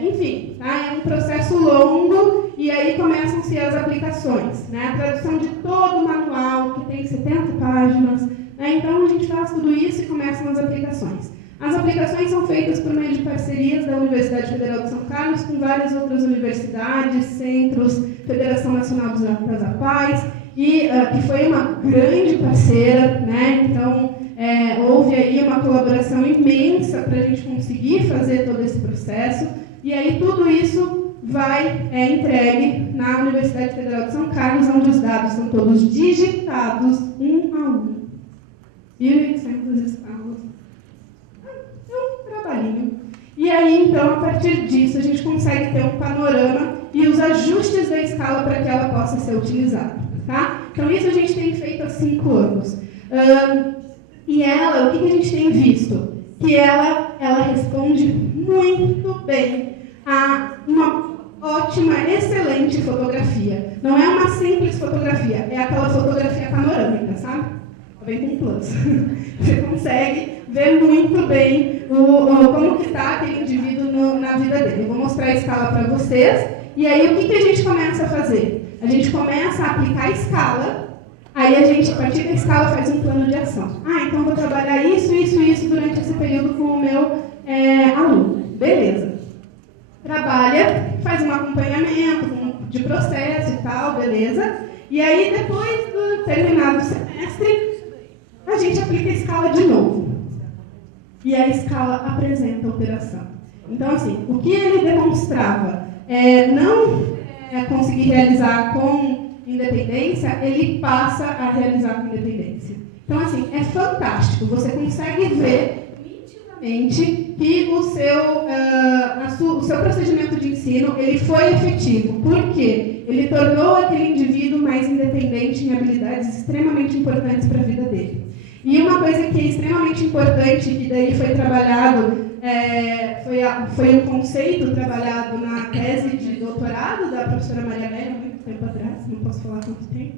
enfim, tá? É um processo longo e aí começam-se as aplicações, né? A tradução de todo o manual, que tem 70 páginas, né? Então a gente faz tudo isso e começam as aplicações. As aplicações são feitas por meio de parcerias da Universidade Federal de São Carlos com várias outras universidades, centros, Federação Nacional das APAES, e que foi uma grande parceira, né? Então, houve aí uma colaboração imensa para a gente conseguir fazer todo esse processo, e aí tudo isso vai entregue na Universidade Federal de São Carlos, onde os dados são todos digitados, um a um. 1.800 escalas. Trabalhinho. E aí, então, a partir disso, a gente consegue ter um panorama e os ajustes da escala para que ela possa ser utilizada. Tá? Então, isso a gente tem feito há 5 anos. E ela, o que a gente tem visto? Que ela responde muito bem a uma ótima, excelente fotografia. Não é uma simples fotografia, é aquela fotografia panorâmica, sabe? Vem com plus. Você consegue ver muito bem como que está aquele indivíduo na vida dele. Eu vou mostrar a escala para vocês. E aí, o que a gente começa a fazer? A gente começa a aplicar a escala. Aí, a gente, a partir da escala, faz um plano de ação. Então, vou trabalhar isso, isso e isso durante esse período com o meu aluno. Beleza. Trabalha, faz um acompanhamento de processo e tal, beleza. E aí, depois do terminado semestre, a gente aplica a escala de novo. E a escala apresenta alteração. Então, assim, o que ele demonstrava não conseguir realizar com independência, ele passa a realizar com independência. Então, assim, é fantástico. Você consegue ver nitidamente que o seu procedimento de ensino ele foi efetivo. Por quê? Ele tornou aquele indivíduo mais independente em habilidades extremamente importantes para a vida dele. E uma coisa que é extremamente importante, que daí foi trabalhado, foi um conceito trabalhado na tese de doutorado da professora Maria Amélia, muito tempo atrás, não posso falar quanto tempo,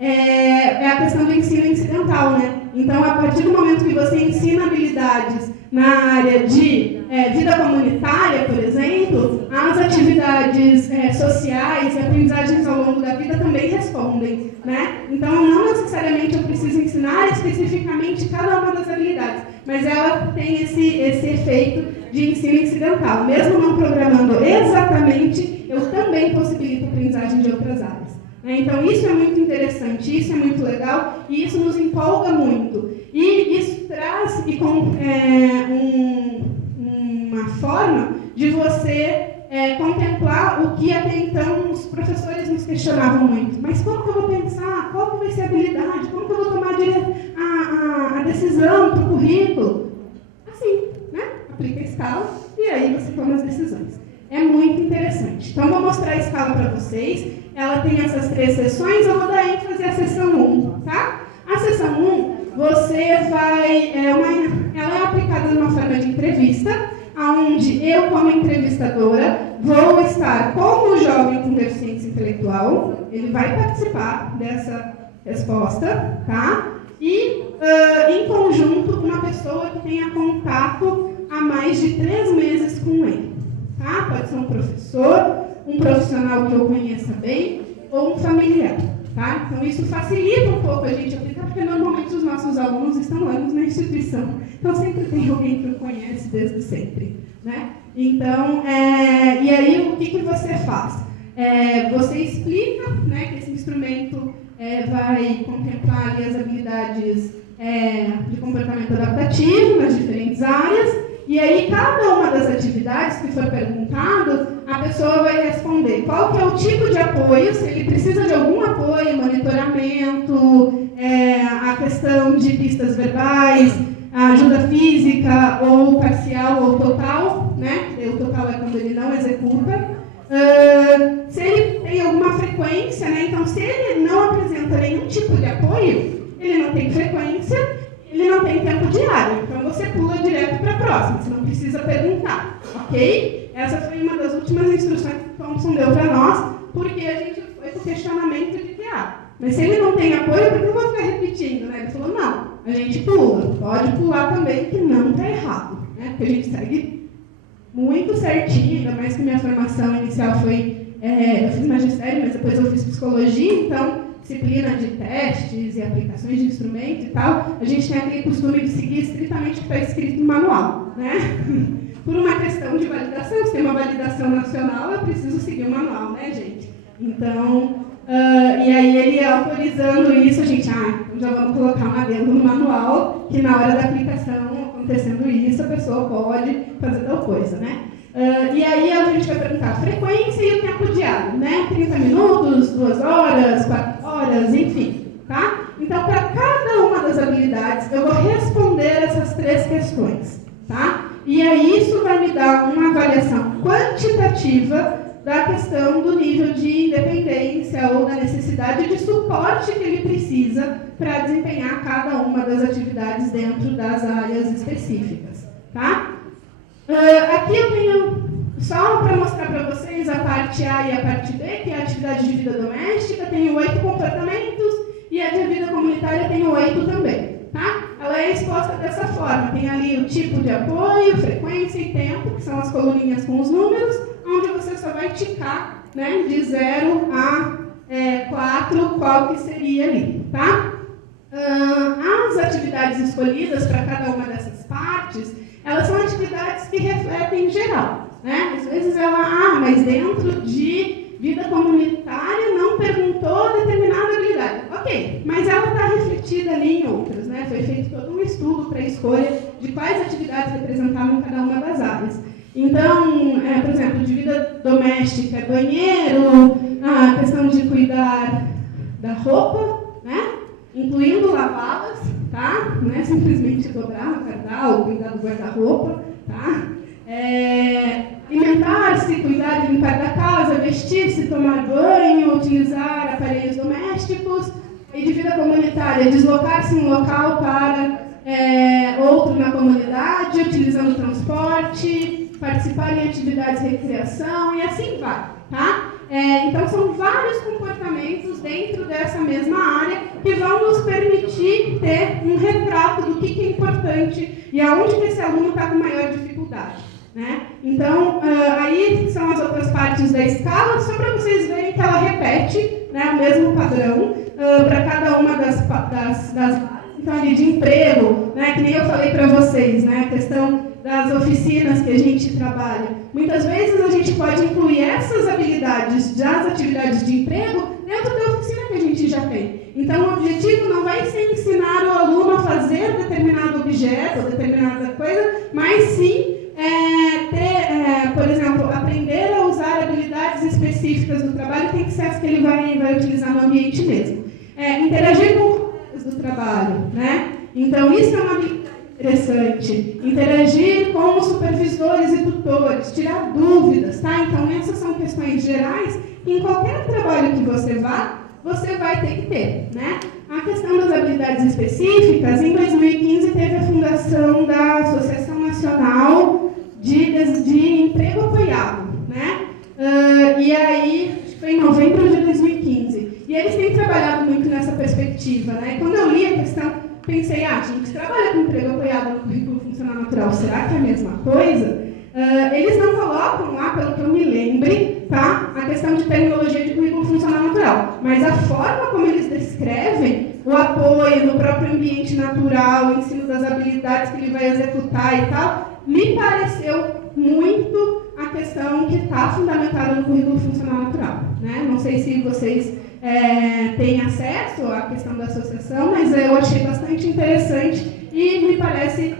é a questão do ensino incidental, né? Então, a partir do momento que você ensina habilidades na área de vida comunitária, por exemplo, as atividades sociais e aprendizagens ao longo da vida também respondem, né? Então, não necessariamente eu preciso ensinar especificamente cada uma das habilidades, mas ela tem esse efeito de ensino incidental. Mesmo não programando exatamente, eu também possibilito a aprendizagem de outras áreas. Então, isso é muito interessante, isso é muito legal e isso nos empolga muito. E isso traz uma forma de você contemplar o que até então os professores nos questionavam muito. Mas como que eu vou pensar? Qual que vai ser a habilidade? Como que eu vou tomar a decisão para o currículo? Assim, né? Aplica a escala e aí você toma as decisões. É muito interessante. Então, vou mostrar a escala para vocês. Ela tem essas 3 sessões, eu vou dar ênfase à sessão 1, tá? A sessão 1, você vai... ela é aplicada numa forma de entrevista, onde eu, como entrevistadora, vou estar com o jovem com deficiência intelectual, ele vai participar dessa resposta, tá? E, em conjunto, uma pessoa que tenha contato há mais de 3 meses com ele. Tá? Pode ser um professor, um profissional que eu conheça bem ou um familiar. Tá? Então, isso facilita um pouco a gente aplicar, porque normalmente os nossos alunos estão anos na instituição. Então, sempre tem alguém que o conhece desde sempre. Né? Então, e aí, o que você faz? Você explica, né, que esse instrumento vai contemplar ali as habilidades de comportamento adaptativo nas diferentes áreas, e aí cada uma das atividades que for perguntado, a pessoa vai responder qual que é o tipo de apoio, se ele precisa de algum apoio, monitoramento, a questão de pistas verbais, a ajuda física, ou parcial ou total, né? O total é quando ele não executa. Se ele tem alguma frequência, né? Então, se ele não apresenta nenhum tipo de apoio, ele não tem frequência, ele não tem tempo diário. Então, você pula direto para a próxima, você não precisa perguntar, ok? Essa foi uma das últimas instruções que o Thompson deu para nós, porque a gente foi para o questionamento de que, mas se ele não tem apoio, por que eu vou ficar repetindo? Né? Ele falou, não, a gente pula, pode pular também, que não está errado, né? Porque a gente segue muito certinho, ainda mais que minha formação inicial foi, eu fiz magistério, mas depois eu fiz psicologia, então, disciplina de testes e aplicações de instrumentos e tal, a gente tem aquele costume de seguir estritamente o que está escrito no manual, né? Por uma questão de validação, se tem uma validação nacional, eu preciso seguir o manual, né, gente? Então, e aí ele autorizando isso, a gente, então já vamos colocar um adendo no manual, que na hora da aplicação, acontecendo isso, a pessoa pode fazer tal coisa, né? E aí a gente vai perguntar a frequência e o tempo diário, né? 30 minutos, 2 horas, 4 horas, enfim, tá? Então, para cada uma das habilidades, eu vou responder essas 3 questões, tá? E aí isso vai me dar uma avaliação quantitativa da questão do nível de independência ou da necessidade de suporte que ele precisa para desempenhar cada uma das atividades dentro das áreas específicas, tá? Aqui eu tenho, só para mostrar para vocês a parte A e a parte B, que é a atividade de vida doméstica, tenho 8 comportamentos, e a de vida comunitária tenho 8 também, tá? Ela é exposta dessa forma, tem ali o tipo de apoio, frequência e tempo, que são as coluninhas com os números, onde você só vai ticar, né, de 0 a 4, qual que seria ali, tá? As atividades escolhidas para cada uma dessas partes, elas são atividades que refletem geral, né? Às vezes ela, mas dentro de vida comunitária não perguntou determinada habilidade. Ok, mas ela está refletida ali em outras, né? Foi feito todo um estudo para a escolha de quais atividades representavam cada uma das áreas. Então, por exemplo, de vida doméstica é banheiro, a questão de cuidar da roupa, né? Incluindo lavá-las, tá? Não é simplesmente dobrar, guardar ou cuidar do guarda-roupa, tá? Alimentar-se, cuidar de limpar da casa, vestir-se, tomar banho, utilizar aparelhos domésticos. E de vida comunitária, deslocar-se em um local para outro na comunidade, utilizando transporte, participar em atividades de recreação e assim vai, tá? Então, são vários comportamentos dentro dessa mesma área que vão nos permitir ter um retrato do que é importante e aonde que esse aluno está com maior dificuldade, né? Então, aí são as outras partes da escala, só para vocês verem que ela repete, né, o mesmo padrão para cada uma das então, ali de emprego, né, que nem eu falei para vocês, né, a questão das oficinas que a gente trabalha. Muitas vezes a gente pode incluir essas habilidades das atividades de emprego dentro da oficina que a gente já tem. Então, o objetivo não vai ser ensinar o aluno a fazer determinado objeto, determinada coisa, mas sim por exemplo, aprender a usar habilidades específicas do trabalho, tem que ser as que ele vai utilizar no ambiente mesmo. Interagir com colegas do trabalho, né? Então, isso é uma habilidade interessante. Interagir com os supervisores e tutores, tirar dúvidas, tá? Então, essas são questões gerais que em qualquer trabalho que você vai ter que ter, né? A questão das habilidades específicas, em 2015 teve a fundação da Associação Nacional de Emprego Apoiado, né? E aí, acho que foi em novembro de 2015. E eles têm trabalhado muito nessa perspectiva, né? Quando eu li a questão pensei, gente, trabalha com emprego apoiado no currículo funcional natural, será que é a mesma coisa? Eles não colocam lá, pelo que eu me lembre, tá, a questão de terminologia de currículo funcional natural, mas a forma como eles descrevem o apoio no próprio ambiente natural, o ensino das habilidades que ele vai executar e tal, me pareceu muito a questão que está fundamentada no currículo funcional natural, né? Não sei se vocês têm acesso à questão da associação, mas eu achei bastante interessante e me parece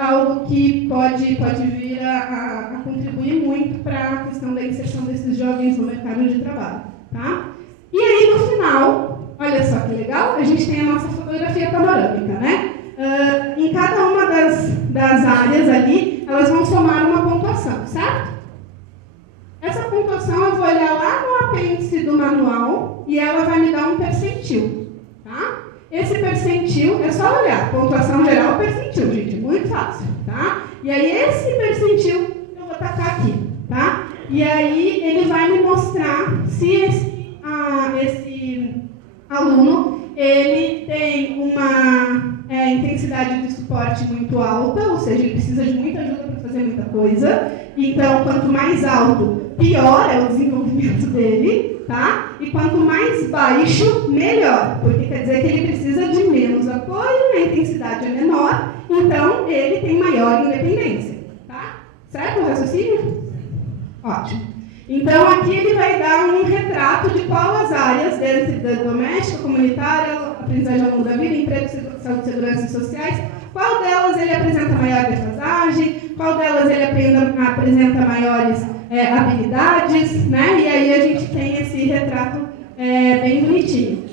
algo que pode vir a contribuir muito para a questão da inserção desses jovens no mercado de trabalho, tá? E aí, no final, olha só que legal, a gente tem a nossa fotografia panorâmica, né? Em cada uma das áreas ali, elas vão somar uma pontuação, certo? Essa pontuação eu vou olhar lá no apêndice do manual e ela vai me dar um percentil, tá? Esse percentil, é só olhar, pontuação geral, percentil, gente, muito fácil, tá? E aí esse percentil eu vou tacar aqui, tá? E aí ele vai me mostrar se esse aluno, ele tem uma intensidade de suporte muito alta, ou seja, ele precisa de muita ajuda para fazer muita coisa. Então, quanto mais alto, pior é o desenvolvimento dele, tá? E quanto mais baixo, melhor, porque quer dizer que ele precisa de menos apoio, a intensidade é menor, então ele tem maior independência, tá? Certo o raciocínio? Ótimo. Então, aqui ele vai dar um retrato de qual as áreas, dentro da doméstica, comunitária, aprendizagem ao longo da vida, emprego, saúde, segurança e sociais, qual delas ele apresenta maior defasagem, qual delas ele apresenta maiores habilidades, né? E aí a gente tem esse retrato bem bonitinho.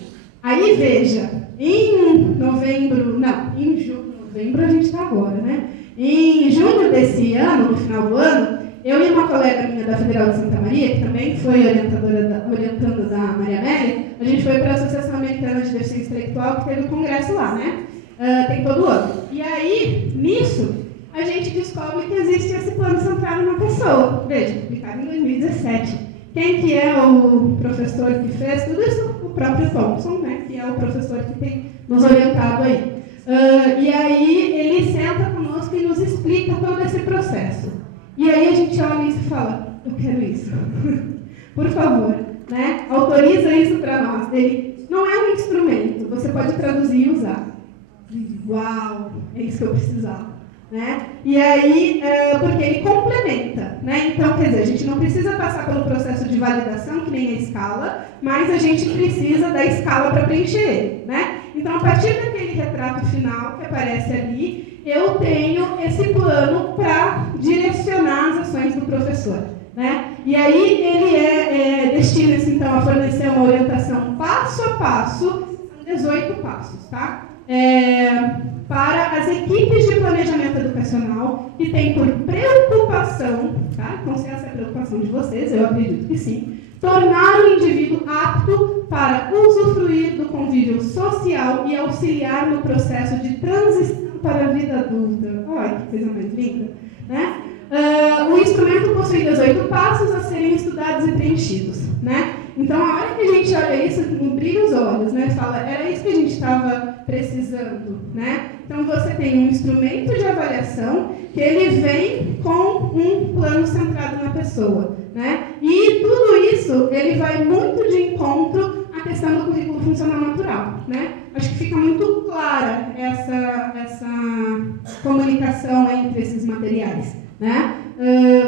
Aí, veja, em novembro a gente está agora, né? Em junho desse ano, no final do ano, eu e uma colega minha da Federal de Santa Maria, que também foi orientando da Maria Amélia, a gente foi para a Associação Americana de Deficiência Intelectual, que teve um congresso lá, né? Tem todo ano. E aí, nisso, a gente descobre que existe esse plano centrado na pessoa. Veja, publicado em 2017. Quem que é o professor que fez tudo isso? O próprio Thompson, né? Que é o professor que tem nos orientado aí. E aí, ele senta conosco e nos explica todo esse processo. E aí a gente olha isso e fala, eu quero isso. Por favor, né? Autoriza isso para nós. Ele não é um instrumento, você pode traduzir e usar. Uau, é isso que eu precisava. Né? E aí, porque ele complementa, né? Então, quer dizer, a gente não precisa passar pelo processo de validação, que nem a escala, mas a gente precisa da escala para preencher ele, né? Então, a partir daquele retrato final que aparece ali, eu tenho esse plano para direcionar as ações do professor, né? E aí ele destina-se, então, a fornecer uma orientação passo a passo, são 18 passos, tá? Para as equipes de planejamento educacional que têm por preocupação, tá? Então, se essa é a preocupação de vocês, eu acredito que sim, tornar o indivíduo apto para usufruir do convívio social e auxiliar no processo de transição para a vida adulta. Olha que coisa mais linda, né? O instrumento possui 18 passos a serem estudados e preenchidos, né? Então, a hora que a gente olha isso, brilha os olhos, né? Fala, era isso que a gente estava precisando, né? Então, você tem um instrumento de avaliação que ele vem com um plano centrado na pessoa, né? E tudo isso, ele vai muito de encontro à questão do currículo funcional natural, né? Acho que fica muito clara essa comunicação entre esses materiais, né?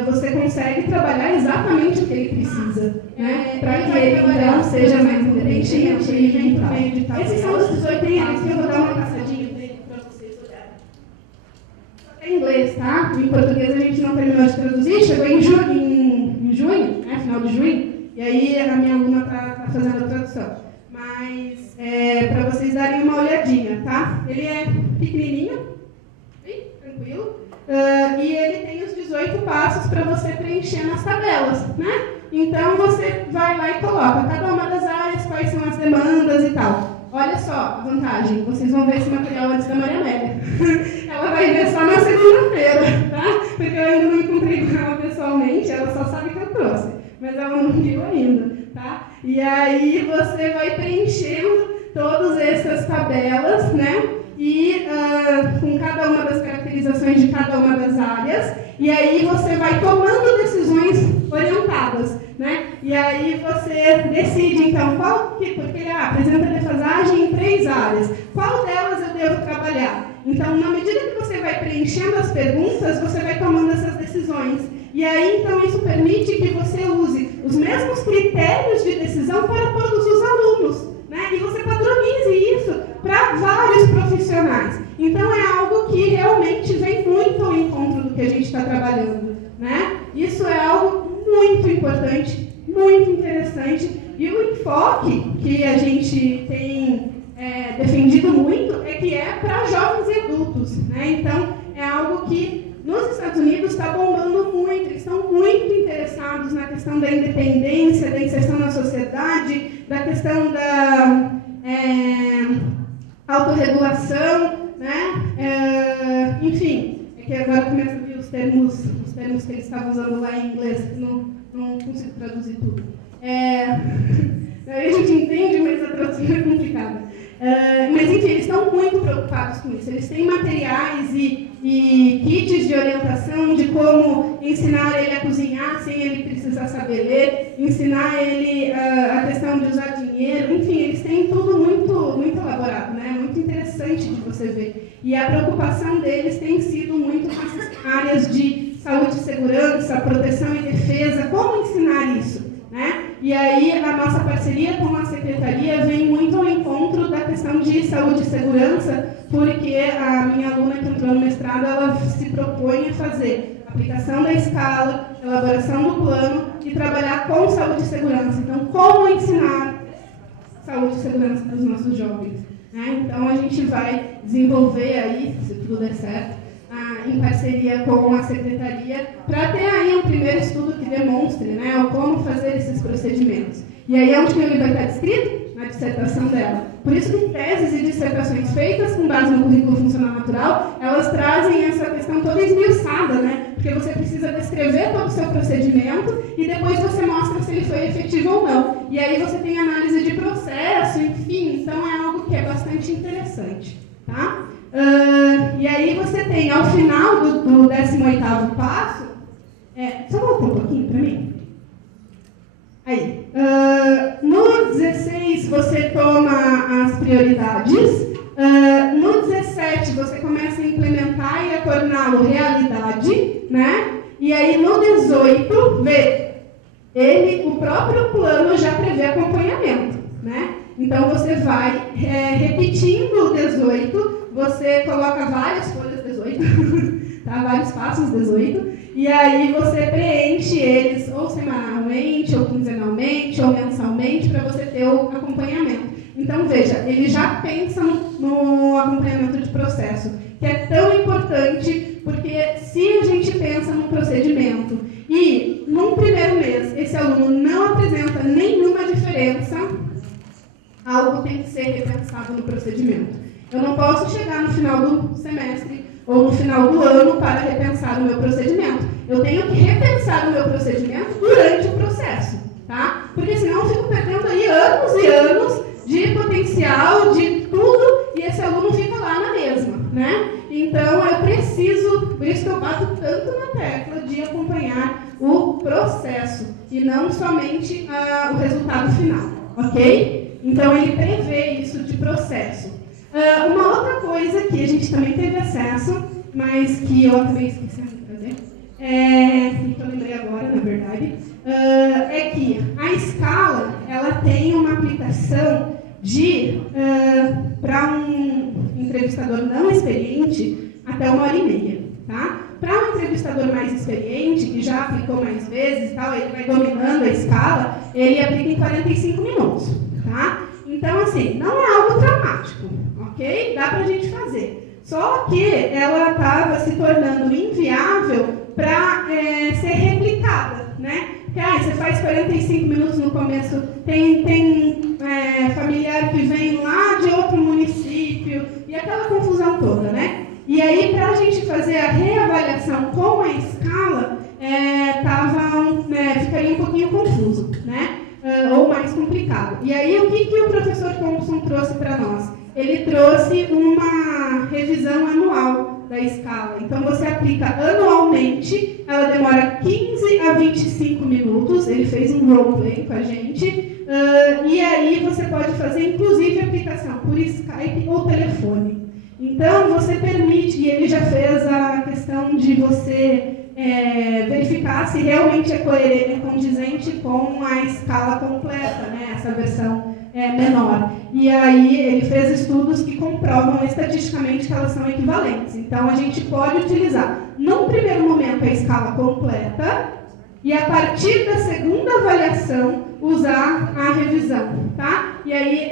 Você consegue trabalhar exatamente o que ele precisa, né? Para que ele então seja mais independente e tal. Esses são os 18 passos que eu vou dar uma passadinha para vocês olharem. Só tem em inglês, tá? Em português a gente não terminou de traduzir, chegou em junho, né? Final de junho, e aí a minha aluna está fazendo a tradução. Mas para vocês darem uma olhadinha, tá? Ele é pequenininho, bem tranquilo. E ele tem os 18 passos para você preencher nas tabelas, né? Então, você vai lá e coloca cada uma das áreas, quais são as demandas e tal. Olha só a vantagem, vocês vão ver esse material antes da Maria Amélia. Ela vai ver só na segunda-feira, tá? Porque eu ainda não encontrei com ela pessoalmente, ela só sabe que eu trouxe, mas ela não viu ainda, tá? E aí, você vai preenchendo todas essas tabelas, né? e com cada uma das caracterizações de cada uma das áreas, e aí você vai tomando decisões orientadas, né? E aí você decide, então, porque ele apresenta defasagem em 3 áreas, qual delas eu devo trabalhar? Então, na medida que você vai preenchendo as perguntas, você vai tomando essas decisões. E aí, então, isso permite que você use os mesmos critérios de decisão para todos os alunos, né? E você padronize isso para vários profissionais. Então, é algo que realmente vem muito ao encontro do que a gente está trabalhando, né? Isso é algo muito importante, muito interessante. E o enfoque que a gente tem defendido muito é que é para jovens e adultos, né? Então, é algo que nos Estados Unidos está bombando muito, eles estão muito interessados na questão da independência, da inserção na sociedade, da questão da autorregulação, né? Enfim, é que agora começa a vir os termos que eles estavam usando lá em inglês, não consigo traduzir tudo. Aí a gente entende, mas a tradução é complicada. Mas, enfim, eles estão muito preocupados com isso. Eles têm materiais e kits de orientação de como ensinar ele a cozinhar sem ele precisar saber ler, ensinar ele a questão de usar dinheiro. Enfim, eles têm tudo muito, muito elaborado, né? Muito interessante de você ver. E a preocupação deles tem sido muito nessas áreas de saúde e segurança, proteção e defesa. Como ensinar isso? Né? E aí a nossa parceria com a Secretaria vem muito ao encontro da questão de saúde e segurança, porque a minha aluna que entrou no mestrado, ela se propõe a fazer aplicação da escala, elaboração do plano e trabalhar com saúde e segurança. Então, como ensinar saúde e segurança para os nossos jovens? Né? Então, a gente vai desenvolver aí, se tudo der certo, em parceria com a Secretaria, para ter aí um primeiro estudo que demonstre, né, como fazer esses procedimentos. E aí, onde que ele vai estar descrito? Na dissertação dela. Por isso que teses e dissertações feitas com base no currículo funcional natural, elas trazem essa questão toda esmiuçada, né? Porque você precisa descrever todo o seu procedimento e depois você mostra se ele foi efetivo ou não. E aí você tem análise de processo, enfim, então é algo que é bastante interessante, tá? E aí você tem, ao final do 18º passo, só volta um pouquinho para mim. Aí, no 16 você toma as prioridades, no 17 você começa a implementar e a torná-lo realidade, né? E aí no 18, o próprio plano já prevê acompanhamento, né? Então você vai repetindo o 18, você coloca várias folhas 18, tá? Vários passos 18, e aí você preenche eles ou semanalmente, ou quinzenalmente, ou mensalmente, para você ter o acompanhamento. Então veja, ele já pensa no acompanhamento de processo, que é tão importante, porque se a gente pensa no procedimento e num primeiro mês esse aluno não apresenta nenhuma diferença, algo tem que ser repensado no procedimento. Eu não posso chegar no final do semestre ou no final do ano para repensar o meu procedimento. Eu tenho que repensar o meu procedimento durante o processo, tá? Porque senão eu fico perdendo aí anos e anos de potencial, de tudo, e esse aluno fica lá na mesma, né? Então eu preciso, por isso que eu bato tanto na tecla de acompanhar o processo e não somente o resultado final, ok? Então ele prevê isso de processo. Uma outra coisa que a gente também teve acesso, mas que eu acabei esquecendo de trazer, que eu lembrei agora, na verdade, é que a escala ela tem uma aplicação para um entrevistador não experiente até 1h30, tá? Para um entrevistador mais experiente, que já aplicou mais vezes, tal, ele vai dominando a escala, ele aplica em 45 minutos, tá? Então, assim, não é algo traumático, ok? Dá para a gente fazer. Só que ela estava se tornando inviável para ser replicada, né? Porque você faz 45 minutos no começo, tem familiar que vem lá de outro município, e aquela confusão toda, né? E aí, para a gente fazer a reavaliação com a escala, ficaria um pouquinho confuso, né? Ou mais complicado. E aí, o que o professor Thompson trouxe para nós? Ele trouxe uma revisão anual da escala. Então, você aplica anualmente, ela demora 15 a 25 minutos, ele fez um roleplay com a gente, e aí você pode fazer, inclusive, aplicação por Skype ou telefone. Então, você permite, e ele já fez a questão de você verificar se realmente é condizente com a escala completa, né, essa versão menor. E aí ele fez estudos que comprovam estatisticamente que elas são equivalentes. Então, a gente pode utilizar, num primeiro momento, a escala completa, e a partir da segunda avaliação, usar a revisão, tá? E aí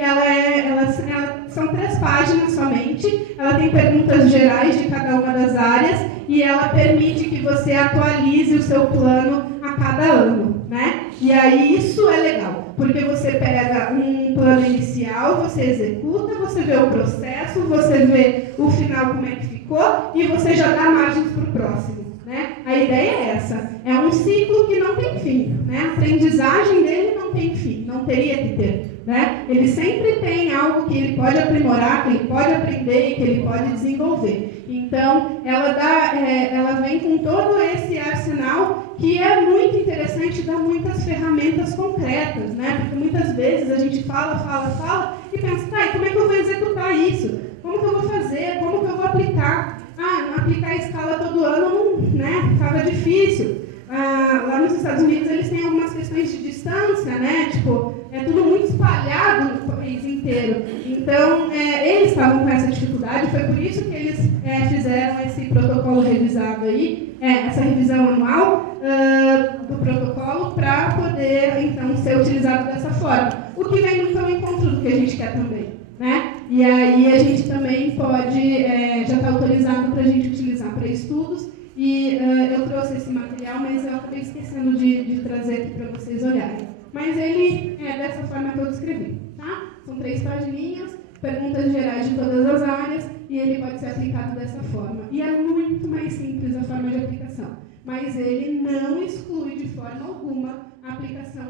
são 3 páginas somente, ela tem perguntas gerais de cada uma das áreas e ela permite que você atualize o seu plano a cada ano, né? E aí isso é legal, porque você pega um plano inicial, você executa, você vê o processo, você vê o final como é que ficou e você já dá margens para o próximo. Né? A ideia é essa, é um ciclo que não tem fim, né? A aprendizagem dele não tem fim, não teria que ter, né? Ele sempre tem algo que ele pode aprimorar, que ele pode aprender e que ele pode desenvolver. Então, ela vem com todo esse arsenal que é muito interessante, dá muitas ferramentas concretas, né? Porque muitas vezes a gente fala e pensa, tá, e como é que eu vou executar isso? Como que eu vou fazer? Como que eu vou aplicar? Aplicar a escala todo ano, né, estava difícil. Lá nos Estados Unidos eles têm algumas questões de distância, né, tipo, é tudo muito espalhado no país inteiro. Então, eles estavam com essa dificuldade, foi por isso que eles fizeram esse protocolo revisado aí, essa revisão anual do protocolo para poder, então, ser utilizado dessa forma. O que vem muito ao encontro do que a gente quer também, né? E aí a gente também pode, já está autorizado para a gente utilizar para estudos, e eu trouxe esse material, mas eu acabei esquecendo de trazer aqui para vocês olharem. Mas ele é dessa forma que eu descrevi, tá? São 3 pagininhas, perguntas gerais de todas as áreas, e ele pode ser aplicado dessa forma. E é muito mais simples a forma de aplicação, mas ele não exclui de forma alguma a aplicação